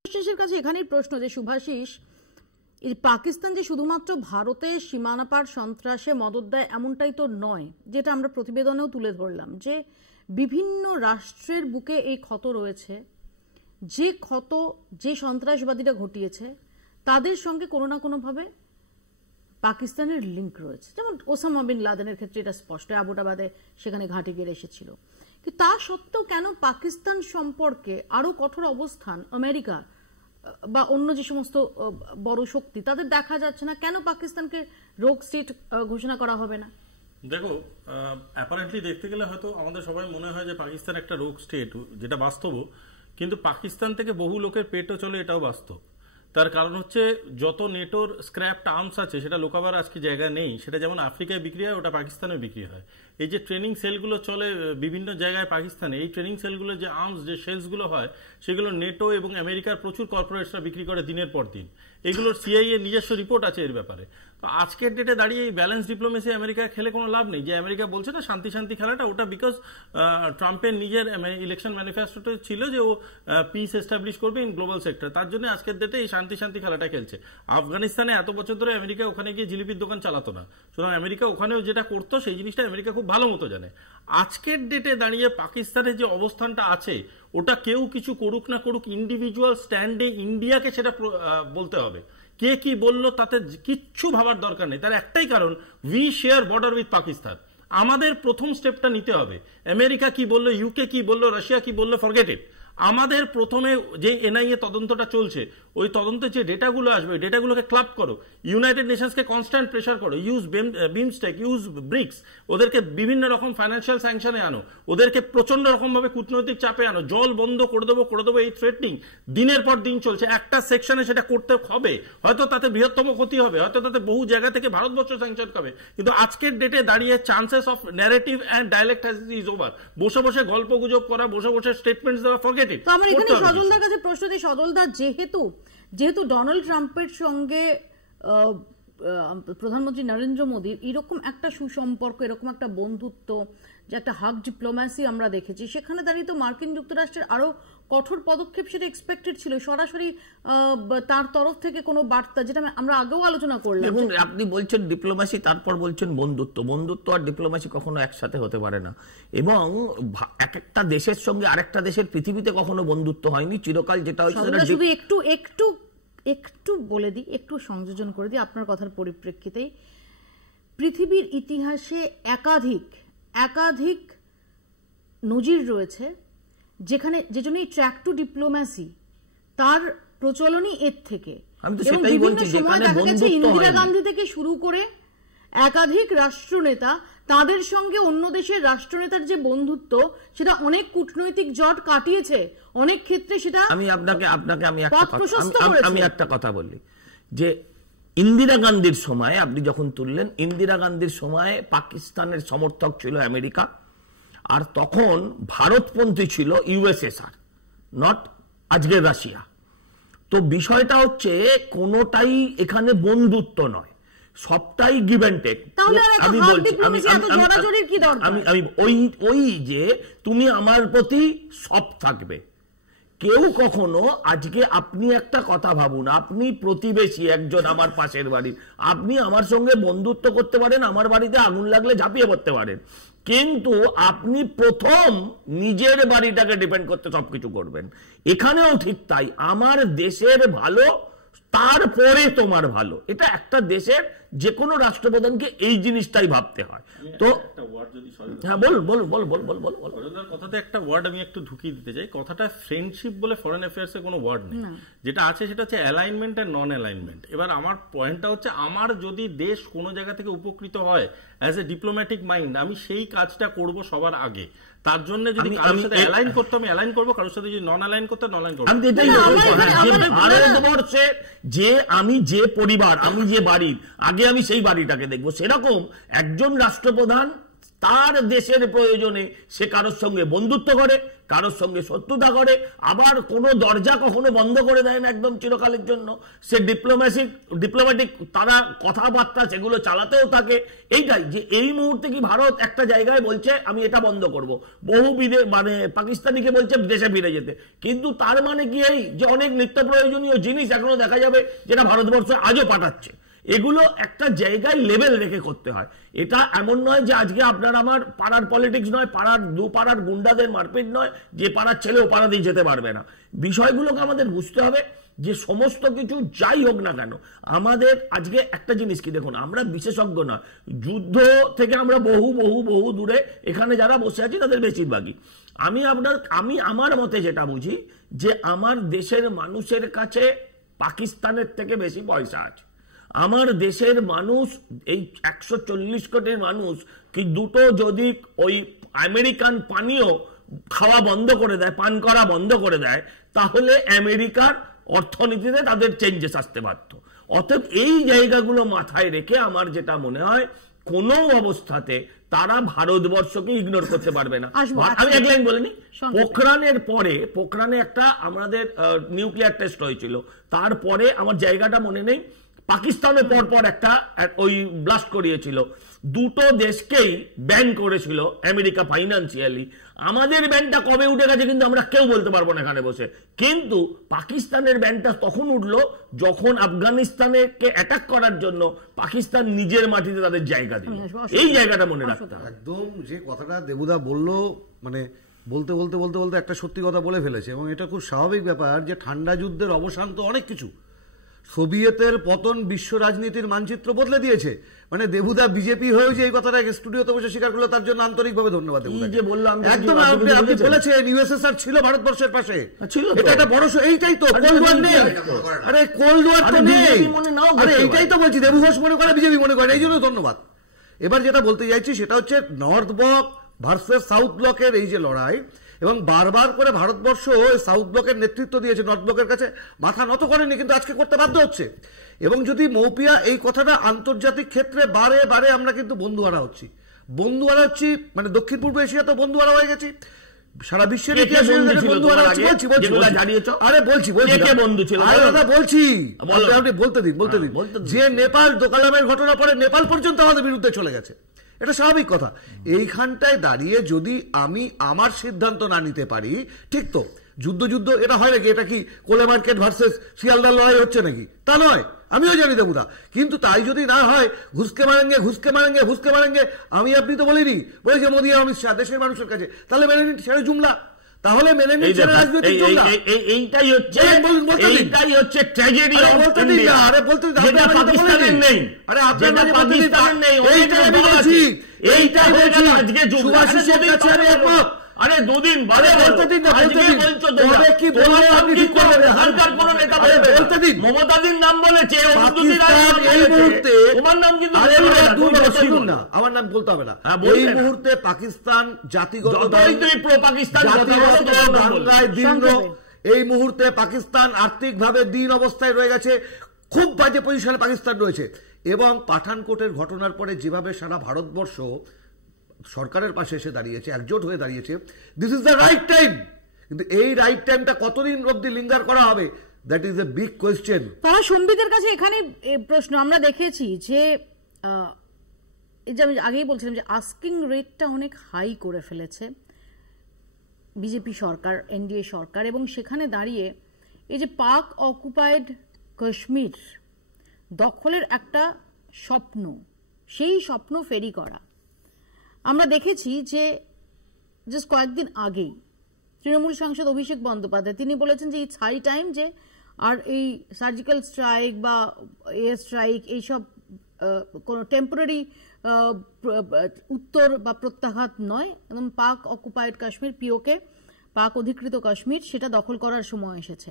সুভাষিসের কাছে এখানেই প্রশ্ন যে সুভাষিস, এই পাকিস্তান যে শুধুমাত্র ভারতের সীমানাপার সন্ত্রাসে মদত দেয় এমনটাই তো নয়, যেটা আমরা প্রতিবেদনেও তুলে ধরলাম যে বিভিন্ন রাষ্ট্রের বুকে এই ক্ষত রয়েছে। যে ক্ষত যে সন্ত্রাসবাদীরা ঘটিয়েছে তাদের সঙ্গে কোনো না কোনোভাবে পাকিস্তানের লিঙ্ক রয়েছে। যেমন ওসামা বিন লাদেনের ক্ষেত্রে এটা স্পষ্ট, আবোটাবাদে সেখানে ঘাঁটি গেড়ে এসেছিল। কিন্তু তা সত্ত্বেও কেন পাকিস্তান সম্পর্কে আরো কঠোর অবস্থান আমেরিকা বা অন্য যে সমস্ত বড় শক্তি তাদের দেখা যাচ্ছে না? কেন পাকিস্তানকে রোগ স্টেট ঘোষণা করা হবে না? দেখো, অ্যাপারেন্টলি দেখতে গেলে হয়তো আমাদের সবাই মনে হয় যে পাকিস্তান একটা রোগ স্টেট, যেটা বাস্তবও। কিন্তু পাকিস্তান থেকে বহু লোকের পেটও চলে, এটাও বাস্তব। তার কারণ হচ্ছে যত নেটোর স্ক্র্যাপড আর্মস আছে সেটা লোকাবার আজকে জায়গা নেই। সেটা যেমন আফ্রিকায় বিক্রি হয়, ওটা পাকিস্তানে বিক্রি হয়। এই যে ট্রেনিং সেলগুলো চলে বিভিন্ন জায়গায় পাকিস্তানে, এই ট্রেনিং সেলগুলো যে আর্মস যে শেলসগুলো হয় সেগুলো নেটো এবং আমেরিকার প্রচুর কর্পোরেটসরা বিক্রি করে দিনের পর দিন। এগুলোর সিআইএ নিজস্ব রিপোর্ট আছে এর ব্যাপারে। তো আজকের ডেটে দাঁড়িয়ে এই ব্যালেন্স ডিপ্লোমেসি আমেরিকা খেলে কোনো লাভ নেই। যে আমেরিকা বলছে না শান্তি শান্তি খেলাটা, ওটা বিকজ ট্রাম্পের নিজের ইলেকশন ম্যানিফেস্টোতে ছিল যে ও পিস এস্টাবলিশ করবে ইন গ্লোবাল সেক্টর, তার জন্য আজকের ডেটে এই শান্তি শান্তি খেলাটা খেলছে। আফগানিস্তানে এত বছর ধরে আমেরিকা ওখানে গিয়ে জিলিপির দোকান চালাতো না, সুতরাং আমেরিকা ওখানেও যেটা করতো সেই জিনিসটা আমেরিকা খুব ভালো মতো জানে। আজকের ডেটে দাঁড়িয়ে পাকিস্তানের যে অবস্থানটা আছে ওটা কেউ কিছু করুক না করুক, ইন্ডিভিজুয়াল স্ট্যান্ডে ইন্ডিয়াকে সেটা বলতে হবে। কে কি বললো তাতে কিচ্ছু ভাবার দরকার নেই, তার একটাই কারণ, we share border with Pakistan. আমাদের প্রথম স্টেপটা নিতে হবে। আমেরিকা কি বললো, ইউকে কি বললো, রাশিয়া কি বললো, ফরগেট ইট। আমাদের প্রথমে যে এনআইএ তদন্তটা চলছে, ওই তদন্তে যে ডেটাগুলো আসবে ওই ডেটাগুলোকে ক্লাব করো, ইউনাইটেড নেশনসকে কনস্ট্যান্ট প্রেশার করো, ইউজ বিমস্টেক, ইউজ ব্রিক্স, ওদেরকে বিভিন্ন রকম ফাইন্যান্সিয়াল স্যাংশনে আনো, ওদেরকে প্রচন্ড রকম ভাবে কূটনৈতিক চাপে আনো, জল বন্ধ করে দেবো এই থ্রেটনিং দিনের পর দিন চলছে। একটা সেকশনে সেটা করতে হবে, হয়তো তাতে বৃহত্তম ক্ষতি হবে, হয়তো তাতে বহু জায়গা থেকে ভারতবর্ষ স্যাংশন হবে, কিন্তু আজকের ডেটে দাঁড়িয়ে chances of narrative and dialect is over. বসে বসে গল্প গুজব করা, বসে বসে স্টেটমেন্টস দেওয়া, ফরগেট ইট। তো আমার এখানে সজলদার কাছে প্রশ্ন দিই, সজলদা, যেহেতু ডোনাল্ড ট্রাম্পের সঙ্গে প্রধানমন্ত্রী নরেন্দ্র মোদীর এরকম একটা সুসম্পর্ক, এরকম একটা বন্ধুত্ব, যে একটা হাগ ডিপ্লোম্যাসি আমরা দেখেছি, সেখানে দাঁড়িয়ে তো মার্কিন যুক্তরাষ্ট্রের আরো কঠোর পদক্ষেপ সেটা এক্সপেক্টেড ছিল, সরাসরি তার তরফ থেকে কোনো বার্তা, যেটা আমরা আগেও আলোচনা করলাম। এবং আপনি বলছেন ডিপ্লোম্যাসি, তারপর বলছেন বন্ধুত্ব। বন্ধুত্ব আর ডিপ্লোম্যাসি কখনো একসাথে হতে পারে না, এবং এক একটা দেশের সঙ্গে আরেকটা দেশের পৃথিবীতে কখনো বন্ধুত্ব হয়নি চিরকাল। যেটা হচ্ছে শুধু একটু বলে দিই, একটু সংযোজন করে দিই আপনার কথার পরিপ্রেক্ষিতেই, পৃথিবীর ইতিহাসে একাধিক নজির রয়েছে যেখানে, যে জন্য এই ট্র্যাক টু ডিপ্লোম্যাসি তার প্রচলনই এর থেকে। এবং বিভিন্ন সময় দেখা গেছে ইন্দিরা গান্ধী থেকে শুরু করে একাধিক রাষ্ট্রনেতা, তাদের সঙ্গে অন্য দেশের রাষ্ট্রনেতার যে বন্ধুত্ব, সেটা অনেক কূটনৈতিক জট কাটিয়েছে, অনেক ক্ষেত্রে সেটা আমি একটা কথা বলি, যে ইন্দিরা গান্ধীর সময় আপনি যখন তুললেন, ইন্দিরা গান্ধীর সময় পাকিস্তানের সমর্থক ছিল আমেরিকা, আর তখন ভারতপন্থী ছিল ইউএসএসআর, নট আজকের রাশিয়া। তো বিষয়টা হচ্ছে কোনোটাই এখানে বন্ধুত্ব নয়, সবটাই গিভ অ্যান্ড টেক। আমি বলছি আমি ওই যে তুমি আমার প্রতি সব থাকবে। কেউ কখনো, আজকে আপনি একটা কথা ভাবুন, আপনি প্রতিবেশী একজন আমার পাশের বাড়ির, আপনি আমার সঙ্গে বন্ধুত্ব করতে পারেন, আমার বাড়িতে আগুন লাগলে ঝাঁপিয়ে পড়তে পারেন, কিন্তু আপনি প্রথম নিজের বাড়িটাকে ডিপেন্ড করতে সবকিছু করবেন। এখানেও ঠিক তাই, আমার দেশের ভালো তারপরে তোমার ভালো। এটা একটা দেশের যে কোনো রাষ্ট্রপ্রধানকে এই জিনিসটাই ভাবতে হয়। তো হ্যাঁ, বল কথাতে একটা ওয়ার্ড আমি একটু ঢুকিয়ে দিতে চাই। কথাটা ফ্রেন্ডশিপ বলে ফরেন অ্যাফেয়ার্সে কোনো ওয়ার্ড নেই, যেটা আছে সেটা হচ্ছে অ্যালাইনমেন্ট আর নন অ্যালাইনমেন্ট। এবার আমার পয়েন্টটা হচ্ছে, আমার যদি দেশ কোনো জায়গা থেকে উপকৃত হয় অ্যাজ এ ডিপ্লোম্যাটিক মাইন্ড, আমি সেই কাজটা করব সবার আগে। তার জন্য যদি কারোর সাথে অ্যালাইন করতে আমি অ্যালাইন করবো, কারোর সাথে যদি নন অ্যালাইন করতে নন অ্যালাইন করবো। ভারতবর্ষে যে আমি যে পরিবার, আমি যে বাড়ির, আগে আমি সেই বাড়িটাকে দেখবো। সেরকম একজন রাষ্ট্রপ্রধান তার দেশের প্রয়োজনে সে কারোর সঙ্গে বন্ধুত্ব করে, কারোর সঙ্গে শত্রুতা করে, আবার কোনো দরজা কখনো বন্ধ করে দেয় না একদম চিরকালের জন্য। সে ডিপ্লোম্যাটিক তারা কথাবার্তা সেগুলো চালাতেও থাকে। এইটাই যে এই মুহূর্তে কি ভারত একটা জায়গায় বলছে আমি এটা বন্ধ করব, বহু মানে পাকিস্তানিকে বলছে দেশে ফিরে যেতে, কিন্তু তার মানে কি এই যে অনেক নিত্য প্রয়োজনীয় জিনিস এখনো দেখা যাবে যেটা ভারতবর্ষ আজও পাঠাচ্ছে। এগুলো একটা জায়গায় লেভেল রেখে করতে হয়। এটা এমন নয় যে আজকে আপনার আমার পাড়ার পলিটিক্স নয়, দু পাড়ার গুন্ডাদের মারপিট নয়, যে পাড়ার ছেলে ও পাড়া দিয়ে যেতে পারবে না। বিষয়গুলোকে আমাদের বুঝতে হবে যে সমস্ত কিছু যাই হোক না কেন, আমাদের আজকে একটা জিনিস কি দেখুন, আমরা বিশেষজ্ঞ না, যুদ্ধ থেকে আমরা বহু বহু বহু দূরে, এখানে যারা বসে আছি তাদের বেশিরভাগই। আমি আমার মতে যেটা বুঝি, যে আমার দেশের মানুষের কাছে পাকিস্তানের থেকে বেশি পয়সা আছে। আমার দেশের মানুষ, এই 140 কোটির মানুষ কি দুটো যদি ওই আমেরিকান পানীয় খাওয়া বন্ধ করে দেয়, পান করা বন্ধ করে দেয়, তাহলে আমেরিকার অর্থনীতিতে তাদের চেঞ্জেস আসতে বাধ্য। অতএব এই জায়গাগুলো মাথায় রেখে আমার যেটা মনে হয়, কোনো অবস্থাতে তারা ভারতবর্ষকে ইগনোর করতে পারবে না। আমি এক লাইন বলিনি, পোখরানের পরে, পোখরানে একটা আমাদের নিউক্লিয়ার টেস্ট হয়েছিল, তারপরে আমার জায়গাটা মনে নেই, পাকিস্তানের পর একটা ওই ব্লাস্ট করিয়েছিল, দুটো দেশকেই ব্যান করেছিল আমেরিকা ফাইন্যান্সিয়ালি। আমাদের ব্যানটা কবে উঠে গেছে কিন্তু আমরা কেউ বলতে পারবো না এখানে বসে, কিন্তু পাকিস্তানের ব্যানটা তখন উঠলো যখন আফগানিস্তানকে অ্যাটাক করার জন্য পাকিস্তান নিজের মাটিতে তাদের জায়গা দিল। এই জায়গাটা মনে রাখতে হবে। একদম যে কথাটা দেবুদা বললো, মানে বলতে বলতে বলতে বলতে একটা সত্যি কথা বলে ফেলেছে, এবং এটা খুব স্বাভাবিক ব্যাপার যে ঠান্ডা যুদ্ধের অবসান তো অনেক কিছু, সোভিয়েতের পতন বিশ্ব রাজনীতির মানচিত্র বদলে দিয়েছে। মানে দেবুদা বিজেপি হয়েও যে এই কথাটা স্টুডিওতে বসে স্বীকার করলো, তার জন্য আন্তরিকভাবে ধন্যবাদ দেবুদা। একদম আপনি বলেছেন ইউএসএসআর ছিল ভারতবর্ষের পাশে, এটা একটা বড়, এইটাই তো কোল্ড ওয়ার নেই, আরে কোল্ড ওয়ার তো নেই, আরে এইটাই তো বলছি, দেবু ঘোষ মনে করে বিজেপি মনে করে, এই জন্য ধন্যবাদ। এবার যেটা বলতে চাইছি সেটা হচ্ছে নর্থ ব্লক ভার্সেস সাউথ ব্লকের এই যে লড়াই, এবং বারবার করে ভারতবর্ষ সাউথ ব্লকের নেতৃত্ব দিয়েছে, নর্থ ব্লকের কাছে মাথা নত করেনি, কিন্তু আজকে করতে বাধ্য হচ্ছে। এবং যদি মৌপিয়া এই কথাটা আন্তর্জাতিক ক্ষেত্রে বারে বারে আমরা কিন্তু বন্ধুহারা হচ্ছি, মানে দক্ষিণ পূর্ব এশিয়া তো বন্ধুহারা হয়ে গেছি, সারা বিশ্বের ইতিহাসে বন্ধুহারা হচ্ছি। বলতে দিন যে নেপাল দোকালামের ঘটনা পরে নেপাল পর্যন্ত আমাদের বিরুদ্ধে চলে গেছে, এটা স্বাভাবিক কথা। এইখানটায় দাঁড়িয়ে যদি আমি আমার সিদ্ধান্ত না নিতে পারি, ঠিক তো যুদ্ধ এটা হয় নাকি? এটা কি কোলে মার্কেট ভার্সেস শিয়ালদার লড়াই হচ্ছে নাকি? তা নয়, আমিও জানি দেবুদা, কিন্তু তাই যদি না হয় ঘুষকে মারেঙ্গে, আমি আপনি তো বলিনি, বলেছে মোদী অমিত শাহ দেশের মানুষের কাছে, তাহলে মেনে নিন ছেড়ে জুমলা, তাহলে মেনে নিন ছেড়ে রাজনৈতিক জুমলা। এইটাই হচ্ছে ট্র্যাজেডি অফ ইন্ডিয়া। আরে বলতে দিন, পাকিস্তানের নেই, আরে আপনার পাকিস্তানের নেই, এইটাই বলছি, এইটাই বলছি আজকে সুভাষিসের কাছে আমি একমত। আরে দুদিন বাদে বলতে দিন না, বলছো তবে কি বললে আপনি ঠিক করবেন? হালকার কোন নেতা বলতে দিন, মমতাদির নাম বলেছে এই মুহূর্তে, তোমার নাম কিন্তু শুনুন না, আমার নাম বলতে হবে না। এই মুহূর্তে পাকিস্তান জাতিগত প্রো পাকিস্তান এই মুহূর্তে পাকিস্তান আর্থিকভাবে দিন অবস্থায় রয়ে গেছে, খুব বাজে পজিশনে পাকিস্তান রয়েছে। এবং পাঠানকোটের ঘটনার পরে যেভাবে সারা ভারতবর্ষ সরকারের পাশে এসে দাঁড়িয়েছে, একজোট হয়ে দাঁড়িয়েছে, this is the right time. কিন্তু এই রাইট টাইমটা কতদিন অবধি লিঙ্গার করা হবে, that is a big question. তারা সম্বিতের কাছে এখানে প্রশ্ন আমরা দেখেছি যে এই যে আমি আগেই বলছিলাম যে আস্কিং রেটটা অনেক হাই করে ফেলেছে বিজেপি সরকার, এনডিএ সরকার, এবং সেখানে দাঁড়িয়ে এই যে পাক অকুপাইড কাশ্মীর দখলের একটা স্বপ্ন, সেই স্বপ্ন ফেরি করা আমরা দেখেছি যে জাস্ট কয়েকদিন আগেই তৃণমূল সাংসদ অভিষেক বন্দ্যোপাধ্যায় তিনি বলেছেন যে ইটস হাই টাইম, যে আর এই সার্জিক্যাল স্ট্রাইক বা এয়ার স্ট্রাইক এইসব কোনো টেম্পোরারি উত্তর বা প্রত্যাঘাত নয়, এবং পাক অকুপাইড কাশ্মীর, পিওকে পাক অধিকৃত কাশ্মীর, সেটা দখল করার সময় এসেছে।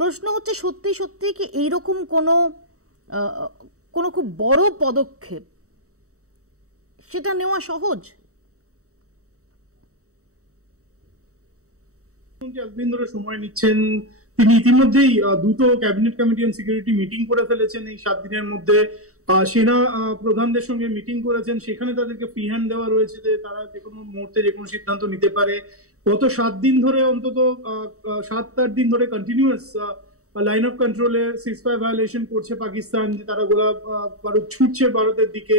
প্রশ্ন হচ্ছে সত্যি সত্যি কি এইরকম কোনো খুব বড় পদক্ষেপ সেটা নেওয়া সহজ? এতদিন ধরে সময় নিচ্ছেন, তিনি ইতিমধ্যেই দুটো cabinet committee on security meeting করে ফেলেছেন এই 7 দিনের মধ্যে। সেনা প্রধানদের সঙ্গে মিটিং করেছেন, সেখানে তাদেরকে ফ্রি হ্যান্ড দেওয়া রয়েছে যে তারা যে কোনো মুহূর্তে যে কোনো সিদ্ধান্ত নিতে পারে। গত 7 দিন ধরে, অন্তত 7-8 দিন ধরে কন্টিনিউয়াস লাইন অফ কন্ট্রোলে সিজফায়ার ভায়োলেশন করছে পাকিস্তান, যে তারা গোলা বারুদ ছুটছে ভারতের দিকে।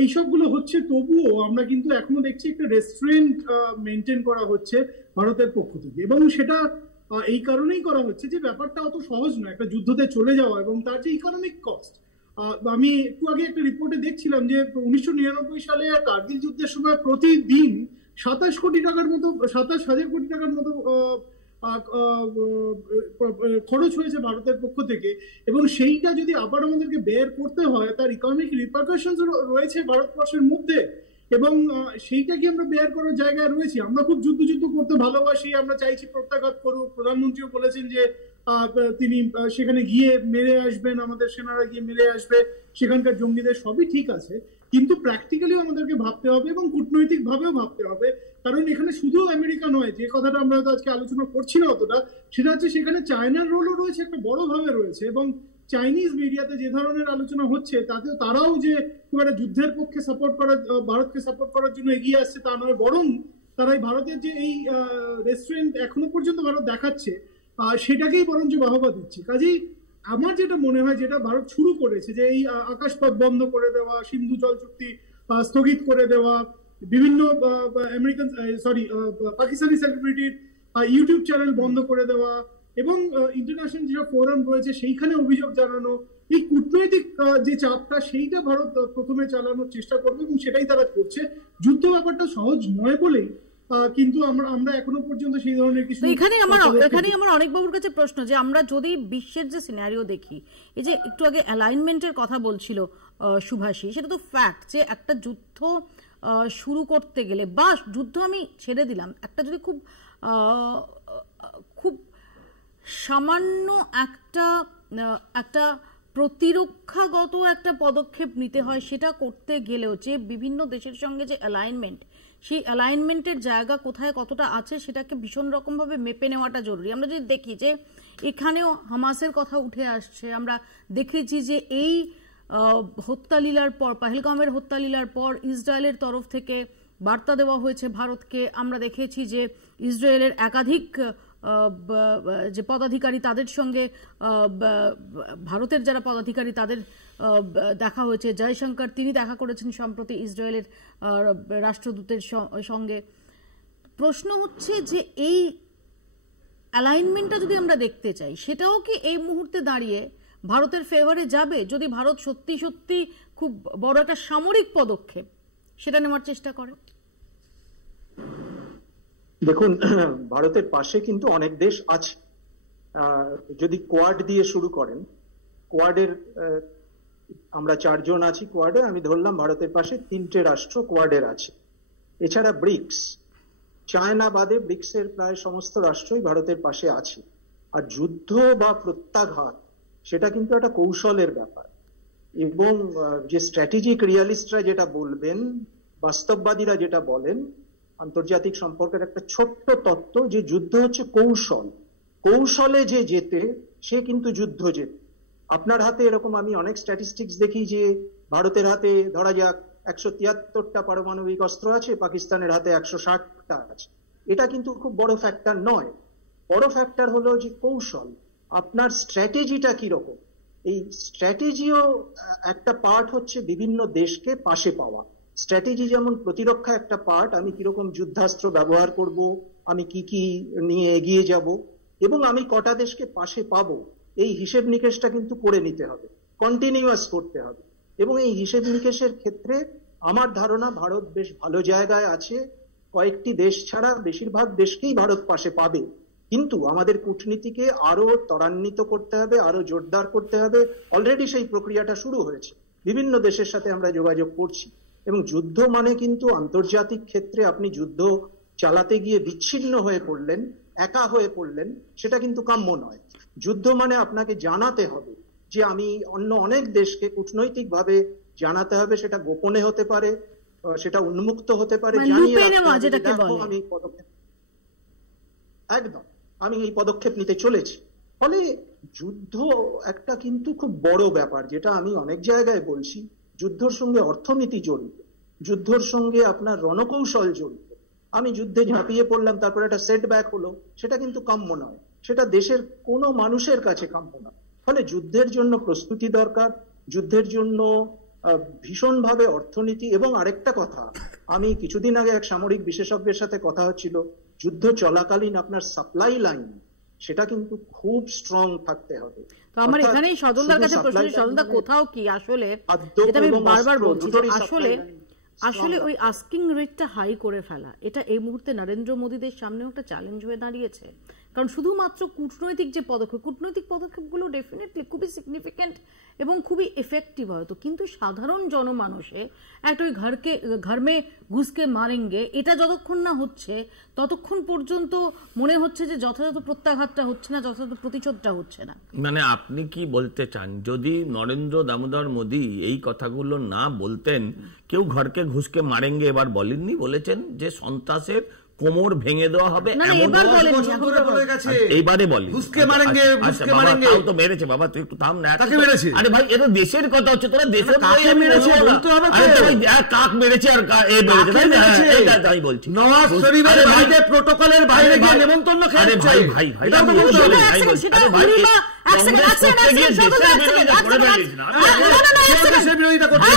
এই সবগুলো হচ্ছে, তবুও আমরা কিন্তু এখনো দেখছি একটা রেস্টুরেন্ট মেনটেন করা হচ্ছে ভারতের পক্ষ থেকে, এবং সেটা এই কারণেই করা হচ্ছে যে ব্যাপারটা অত সহজ নয় একটা যুদ্ধতে চলে যাওয়া, এবং তার যে ইকোনমিক কস্ট। আমি একটু আগে একটা রিপোর্টে দেখছিলাম যে 1999 সালে কার্গিল যুদ্ধের সময় প্রতিদিন 27 কোটি টাকার মতো, 27,000 কোটি টাকার মতো খরচ হয়েছে ভারতের পক্ষ থেকে, এবং সেইটা যদি আবার আমাদেরকে বের করতে হয় তার ইকোনমিক রিপারকাশনস রয়েছে ভারতবর্ষের মধ্যে, এবং সেইটা কি আমরা বের করার জায়গায় রয়েছি? আমরা খুব যুদ্ধ করতে ভালোবাসি, আমরা চাইছি প্রত্যাঘাত করুক। প্রধানমন্ত্রীও বলেছেন যে তিনি সেখানে গিয়ে মেরে আসবেন, আমাদের সেনারা গিয়ে মেরে আসবে সেখানকার জঙ্গিদের, সবই ঠিক আছে, কিন্তু প্র্যাকটিক্যালিও আমাদেরকে ভাবতে হবে এবং কূটনৈতিক ভাবেও ভাবতে হবে। কারণ এখানে শুধু আমেরিকা নয়, যে কথাটা আমরা আজকে আলোচনা করছি না অতটা, সেটা হচ্ছে সেখানে চায়নার রোলও রয়েছে, একটা বড় ভাবে রয়েছে। এবং চাইনিজ মিডিয়াতে যে ধরনের আলোচনা হচ্ছে তাতেও তারাও যে খুব একটা যুদ্ধের পক্ষে সাপোর্ট করার, ভারতকে সাপোর্ট করার জন্য এগিয়ে আসছে তা নয়, বরং তারা ভারতের যে এই রেস্টুরেন্ট এখনো পর্যন্ত ভারত দেখাচ্ছে সেটাকেই বরঞ্চ বাহবা দিচ্ছে। কাজেই আমার যেটা মনে হয়, যেটা ভারত শুরু করেছে, যে এই আকাশপথ বন্ধ করে দেওয়া, সিন্ধু জল চুক্তি স্থগিত করে দেওয়া, বিভিন্ন পাকিস্তানি সেলিব্রিটির ইউটিউব চ্যানেল বন্ধ করে দেওয়া, এবং ইন্টারন্যাশনাল যেসব ফোরাম রয়েছে সেইখানে অভিযোগ জানানো, এই কূটনৈতিক যে চাপটা সেইটা ভারত প্রথমে চালানোর চেষ্টা করবে, এবং সেটাই তারা করছে। যুদ্ধ ব্যাপারটা সহজ নয় বলেই কিন্তু আমরা এখনো পর্যন্ত সেই ধরনের কিছু। এখানে আমার অনেক বাবুর কাছে প্রশ্ন, যে আমরা যদি বিশ্বের যে সিনারিও দেখি, এই যে একটু আগে অ্যালাইনমেন্টের কথা বলছিল সুভাষী, সেটা তো ফ্যাক্ট যে একটা যুদ্ধ শুরু করতে গেলে, বা যুদ্ধ আমি ছেড়ে দিলাম, একটা যদি খুব সামান্য একটা প্রতিরক্ষাগত একটা পদক্ষেপ নিতে হয়, সেটা করতে গেলেও যে বিভিন্ন দেশের সঙ্গে যে অ্যালাইনমেন্ট, সেই অ্যালাইনমেন্টের জায়গা কোথায় কতটা আছে সেটাকে ভীষণ রকমভাবে মেপে নেওয়াটা জরুরি। আমরা যদি দেখি যে এখানেও হামাসের কথা উঠে আসছে, আমরা দেখেছি যে এই হত্যালীলার পর, পহেলগামের হত্যালীলার পর ইসরায়েলের তরফ থেকে বার্তা দেওয়া হয়েছে ভারতকে। আমরা দেখেছি যে ইসরায়েলের একাধিক যে পদাধিকারী, তাদের সঙ্গে ভারতের যারা পদাধিকারী তাদের দেখা হয়েছে। জয়শঙ্কর তিনি দেখা করেছেন সম্প্রতি ইসরায়েলের রাষ্ট্রদূতের সঙ্গে। প্রশ্ন হচ্ছে যে এই অ্যালাইনমেন্টটা যদি আমরা দেখতে চাই, সেটাও কি এই মুহূর্তে দাঁড়িয়ে ভারতের ফেভারে যাবে, যদি ভারত সত্যি সত্যি খুব বড় একটা সামরিক পদক্ষেপ সেটা নেওয়ার চেষ্টা করে? দেখুন, ভারতের পাশে কিন্তু অনেক দেশ আছে। যদি কোয়াড দিয়ে শুরু করেন, কোয়াডের আমরা 4 জন আছি কোয়াডে, আমি ধরলাম ভারতের পাশে 3টে রাষ্ট্র কোয়াডের আছে। এছাড়া ব্রিক্স, চায়না বাদে ব্রিক্সের প্রায় সমস্ত রাষ্ট্রই ভারতের পাশে আছে। আর যুদ্ধ বা প্রত্যাঘাত সেটা কিন্তু একটা কৌশলের ব্যাপার, এবং যে স্ট্র্যাটেজিক রিয়ালিস্টরা যেটা বলবেন, বাস্তববাদীরা যেটা বলেন, আন্তর্জাতিক সম্পর্কের একটা ছোট্ট তত্ত্ব, যে যুদ্ধ হচ্ছে কৌশল। কৌশলে যে জেতে সে কিন্তু যুদ্ধ জেতে। আপনার হাতে এরকম আমি অনেক স্ট্যাটিস্টিক্স দেখি যে ভারতের হাতে ধরা যাক 173টা পারমাণবিক অস্ত্র আছে, পাকিস্তানের হাতে 160টা আছে। এটা কিন্তু খুব বড় ফ্যাক্টর নয়। বড় ফ্যাক্টর হলো যে কৌশল, আপনার স্ট্র্যাটেজিটা কিরকম। এই স্ট্র্যাটেজিও একটা পার্ট হচ্ছে বিভিন্ন দেশকে পাশে পাওয়া। স্ট্র্যাটেজি যেমন প্রতিরক্ষা একটা পার্ট, আমি কিরকম যুদ্ধাস্ত্র ব্যবহার করব, আমি কি কি নিয়ে এগিয়ে যাব, এবং আমি কটা দেশকে পাশে পাবো, এই হিসেব নিকেশটা কিন্তু করে নিতে হবে, কন্টিনিউয়াস করতে হবে। এবং এই হিসেব নিকেশের ক্ষেত্রে আমার ধারণা ভারত বেশ ভালো জায়গায় আছে। কয়েকটি দেশ ছাড়া বেশিরভাগ দেশকেই ভারত পাশে পাবে। কিন্তু আমাদের কূটনীতিকে আরো ত্বরান্বিত করতে হবে, আরো জোরদার করতে হবে। অলরেডি সেই প্রক্রিয়াটা শুরু হয়েছে, বিভিন্ন দেশের সাথে আমরা যোগাযোগ করছি। এবং যুদ্ধ মানে কিন্তু আন্তর্জাতিক ক্ষেত্রে আপনি যুদ্ধ চালাতে গিয়ে বিচ্ছিন্ন হয়ে পড়লেন, একা হয়ে পড়লেন, সেটা কিন্তু কাম্য নয়। যুদ্ধ মানে আপনাকে জানাতে হবে যে আমি অন্য অনেক দেশকে কূটনৈতিক ভাবে জানাতে হবে, সেটা গোপনে হতে পারে, সেটা উন্মুক্ত হতে পারে, জানিয়ে আমি পদক্ষেপ একদম আমি এই পদক্ষেপ নিতে চলেছি। ফলে যুদ্ধ একটা কিন্তু খুব বড় ব্যাপার, যেটা আমি অনেক জায়গায় বলছি। যুদ্ধের সঙ্গে অর্থনীতি জড়িত, যুদ্ধের সঙ্গে আপনার রণকৌশল জড়িত। আমি যুদ্ধে ঝাঁপিয়ে পড়লাম, তারপরে একটা সেটব্যাক হলো, সেটা কিন্তু কাম্য নয়, সেটা দেশের কোনো মানুষের কাছে কাম্য নয়। ফলে যুদ্ধের জন্য প্রস্তুতি দরকার, যুদ্ধের জন্য ভীষণভাবে অর্থনীতি। এবং আরেকটা কথা, আমি কিছুদিন আগে এক সামরিক বিশেষজ্ঞের সাথে কথা হচ্ছিল, যুদ্ধ চলাকালীন আপনার সাপ্লাই লাইন সেটা কিন্তু খুব স্ট্রং থাকতে হবে। তো আমার এখানেই সজলদার কাছে প্রশ্ন, সজলদা কোথাও কি আসলে, যেটা আমি বারবার বলছি, আসলে ওই আস্কিং রেটটা হাই করে ফেলা, এটা এই মুহূর্তে নরেন্দ্র মোদীদের সামনেও একটা চ্যালেঞ্জ হয়ে দাঁড়িয়েছে। কারণ শুধুমাত্র কূটনৈতিক যে কূটনৈতিক পদক্ষেপগুলো ডেফিনেটলি খুবই সিগনিফিক্যান্ট এবং খুবই এফেক্টিভ হয়তো, কিন্তু সাধারণ জনমানুষে একটা ওই ঘর মে ঘুষকে মারেঙ্গে, এটা যতক্ষণ না হচ্ছে ততক্ষণ পর্যন্ত মনে হচ্ছে যে যথাযথ প্রত্যাঘাতটা হচ্ছে না, যথাযথ প্রতিশোধটা হচ্ছে না। মানে আপনি কি বলতে চান, যদি নরেন্দ্র দামোদর মোদী এই কথাগুলো না বলতেন, কেউ ঘরকে ঘুষকে মারেঙ্গে এবার বলেননি, বলেছেন যে সন্ত্রাসের কোমর ভেঙে দেওয়া হবে না, এমন এবার বলেননি, বছর এখন ধরে তো বলে গেছে। এইবারে বলি হুসকে মারেঙ্গে, হুসকে বাবা, মারেঙ্গে। তাও তো মেরেছে বাবা, তুই একটু থাম না। কাকে মেরেছে? আরে ভাই এটা দেশের কথা হচ্ছে, তোরা দেশের কাকে কথাই আমি মেরেছে বলবো না। বলতে হবে তো। আরে তো ভাই, আর কাক মেরেছে আর এ মেরেছে, কাকে তাই না? মেরেছে? এইটা তাই বলছি। নওয়াজ শরীফের আরে ভাই, বাড়িতে প্রটোকলের বাইরে আরে গিয়ে ভাই, নেমন্তন্ন আরে খেয়েছে। ভাই ভাই ভাই এটাও তো আমি বলতে বলি, হবে। আমি বলছি, আরে ভাই, কংগ্রেস করতে গিয়ে দেশের বিরোধিতা করে ফেলিস না। কেউ দেশের বিরোধিতা করছে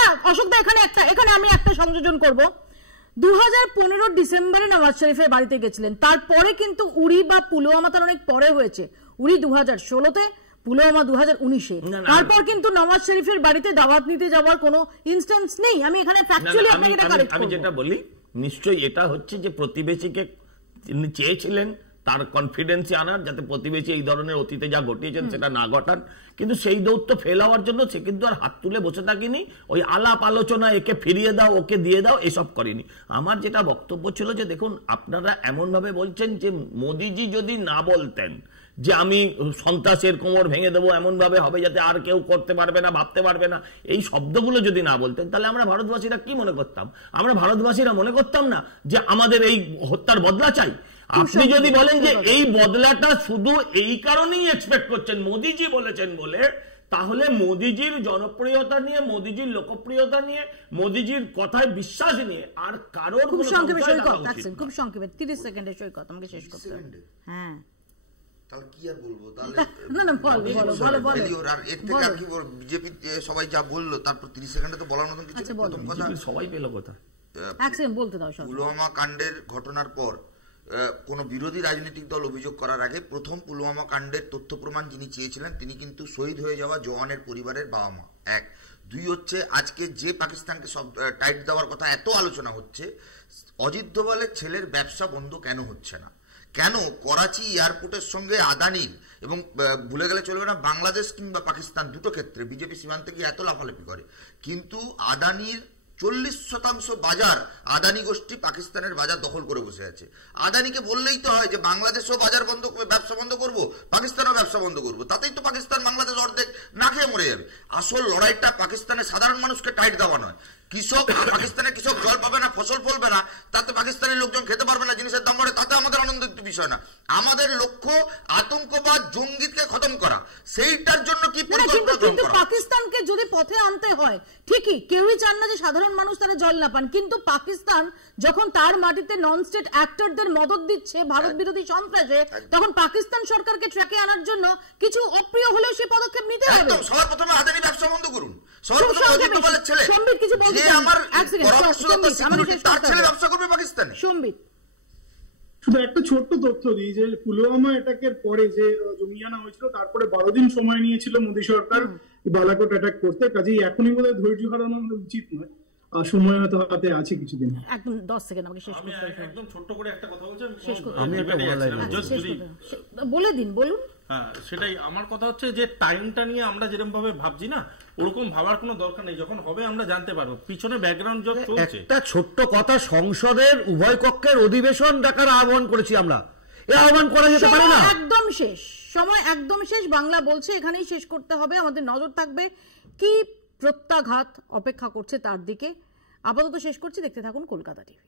না। অশোকদা, এখানে আমি একটা সংযোজন করব। 2015 ডিসেম্বরে নওয়াজ শরীফের বাড়িতে গেছিলেন, তারপরে কিন্তু উড়ি বা পুলওয়ামা তার অনেক পরে হয়েছে। উড়ি 2016-তে, পুলওয়ামা 2019-এ। তারপর কিন্তু নওয়াজ শরীফের বাড়িতে দাওয়াত নিতে যাওয়ার কোনো ইনস্ট্যান্স নেই। আমি এখানে ফ্যাকচুয়ালি আপনাকে এটা কারেক্ট আমি করব। যেটা বলি, নিশ্চয়ই এটা হচ্ছে যে প্রতিবেশীকে তিনি চেয়েছিলেন তার কনফিডেন্সে আনার, যাতে প্রতিবেশী এই ধরনের অতীতে যা ঘটিয়েছেন সেটা না ঘটান, কিন্তু সেই দৌত্য ফেল হওয়ার জন্য সে কিন্তু আর হাত তুলে বসে থাকিনি। ওই আলাপ আলোচনা, একে ফিরিয়ে দাও, ওকে দিয়ে দাও, এসব করেনি। আমার যেটা বক্তব্য ছিল যে দেখুন, আপনারা এমন ভাবে বলছেন যে মোদিজি যদি না বলতেন যে আমি সন্ত্রাসের কোমর ভেঙে দেবো, এমন ভাবে হবে যাতে আর কেউ করতে পারবে না, ভাবতে পারবে না, এই শব্দগুলো যদি না বলতেন, তাহলে আমরা ভারতবাসীরা কি মনে করতাম? আমরা ভারতবাসীরা মনে করতাম না যে আমাদের এই হত্যার বদলা চাই। আপনি যদি বলেন যে এই বদলাটা শুধু এই কারণেই এক্সপেক্ট করছেন, মোদিজি বলেছেন বলে, তাহলে মোদিজির জনপ্রিয়তা নিয়ে, মোদিজির লোকপ্রিয়তা নিয়ে, মোদিজির কথায় বিশ্বাস নিয়ে আর কারোর খুব কোনো সংক্ষেপে সংশয় সৈকত, থাকা উচিত না। খুব সংক্ষেপে 30 সেকেন্ডে সৈকত, আমাকে শেষ করতে হবে। হ্যাঁ, তাহলে কি আর বলবো? তাহলে না বলো আর এর থেকে আর কি বলবো? বিজেপি সবাই যা বললো তারপর 30 সেকেন্ডে তো বলার মতন কিছু। প্রথম কথা, সবাই পেল কথা, এক সেকেন্ড বলতে দাও। পুলওয়ামা কাণ্ডের ঘটনার পর কোনো বিরোধী রাজনৈতিক দল অভিযোগ করার আগে প্রথম পুলওয়ামা কাণ্ডের তথ্য প্রমাণ যিনি চেয়েছিলেন তিনি কিন্তু শহীদ হয়ে যাওয়া জওয়ানের পরিবারের বাবা মা। এক, দুই হচ্ছে আজকে যে পাকিস্তানকে সব টাইট দেওয়ার কথা এত আলোচনা হচ্ছে, অজিত দোভালের ছেলের ব্যবসা বন্ধ কেন হচ্ছে না? কেন করাচি এয়ারপোর্টের সঙ্গে আদানির, এবং ভুলে গেলে চলবে না, বাংলাদেশ কিংবা পাকিস্তান দুটো ক্ষেত্রে বিজেপি সীমান্তে গিয়ে এত লাফালাফি করে, কিন্তু আদানির 40% বাজার আদানি গোষ্ঠী পাকিস্তানের বাজার দখল করে বসে আছে। আদানিকে বললেই তো হয় যে বাংলাদেশও বাজার বন্ধ, ব্যবসা বন্ধ করব, পাকিস্তানও ব্যবসা বন্ধ করব, তাতেই তো পাকিস্তান বাংলাদেশ অর্ধেক না খেয়ে মরে যাবে। আসল লড়াইটা পাকিস্তানের সাধারণ মানুষকে টাইট দেওয়া নয়। কৃষক, পাকিস্তানের কৃষক জল পাবে না, ফসল ফলবে না, তাতে পাকিস্তানের লোকজন খেতে পারবে না, জিনিসের দাম বাড়ে, তাতে আমাদের আনন্দের বিষয় না। আমাদের লক্ষ্য আতঙ্কবাদ, জঙ্গিকে খতম করা, সেইটার জন্য কি কিন্তু পাকিস্তানকে যদি পথে আনতে হয়, ঠিকই কেউই চান না যে সাধারণ মানুষ তারা জল না পান, কিন্তু পাকিস্তান যখন তার মাটিতে নন স্টেট অ্যাক্টরদের মদত দিচ্ছে ভারত বিরোধী সন্ত্রাসে, তখন পাকিস্তান সরকারকে ট্র্যাকে আনার জন্য কিছু অপ্রিয় হলেও সে পদক্ষেপ নিতে হবে। সবার প্রথমে আদানি ব্যবসা বন্ধ করুন, সবার প্রথমে অজিত দোভালের ছেলে সম্বিত কিছু বলতে যে আমার পরামর্শদাতা সিকিউরিটি, তার ছেলে ব্যবসা করবে পাকিস্তানে। সম্বিত, শুধু একটা ছোট্ট তথ্য দিই যে পুলওয়ামা অ্যাটাকের পরে যে জঙ্গিয়ানা হয়েছিল, তারপরে 12 দিন সময় নিয়েছিল মোদী সরকার বালাকোট অ্যাটাক করতে। কাজেই এখনই বোধহয় ধৈর্য হারানো উচিত নয়, আর সময় হয়তো হাতে আছে কিছুদিন। একদম 10 সেকেন্ড আমাকে শেষ করতে হবে। একদম ছোট্ট করে একটা কথা বলছি, আমি একটা বলে দিন, বলুন। হ্যাঁ, সেটাই আমার কথা হচ্ছে যে টাইমটা নিয়ে আমরা যেরকম ভাবে ভাবছি না, ওরকম ভাবার কোনো দরকার নেই। যখন হবে আমরা জানতে পারবো পিছনে ব্যাকগ্রাউন্ড জব চলছে। একটা ছোট্ট কথা, সংসদের উভয় কক্ষের অধিবেশন ডাকার আহ্বান করেছি আমরা, এই আহ্বান করা যেতে পারে না? একদম শেষ সময়, একদম শেষ। বাংলা বলছে এখানেই শেষ করতে হবে। আমাদের নজর থাকবে কি প্রত্যাঘাত অপেক্ষা করছে তার দিকে। আপাতত শেষ করছি, দেখতে থাকুন কলকাতা টিভি।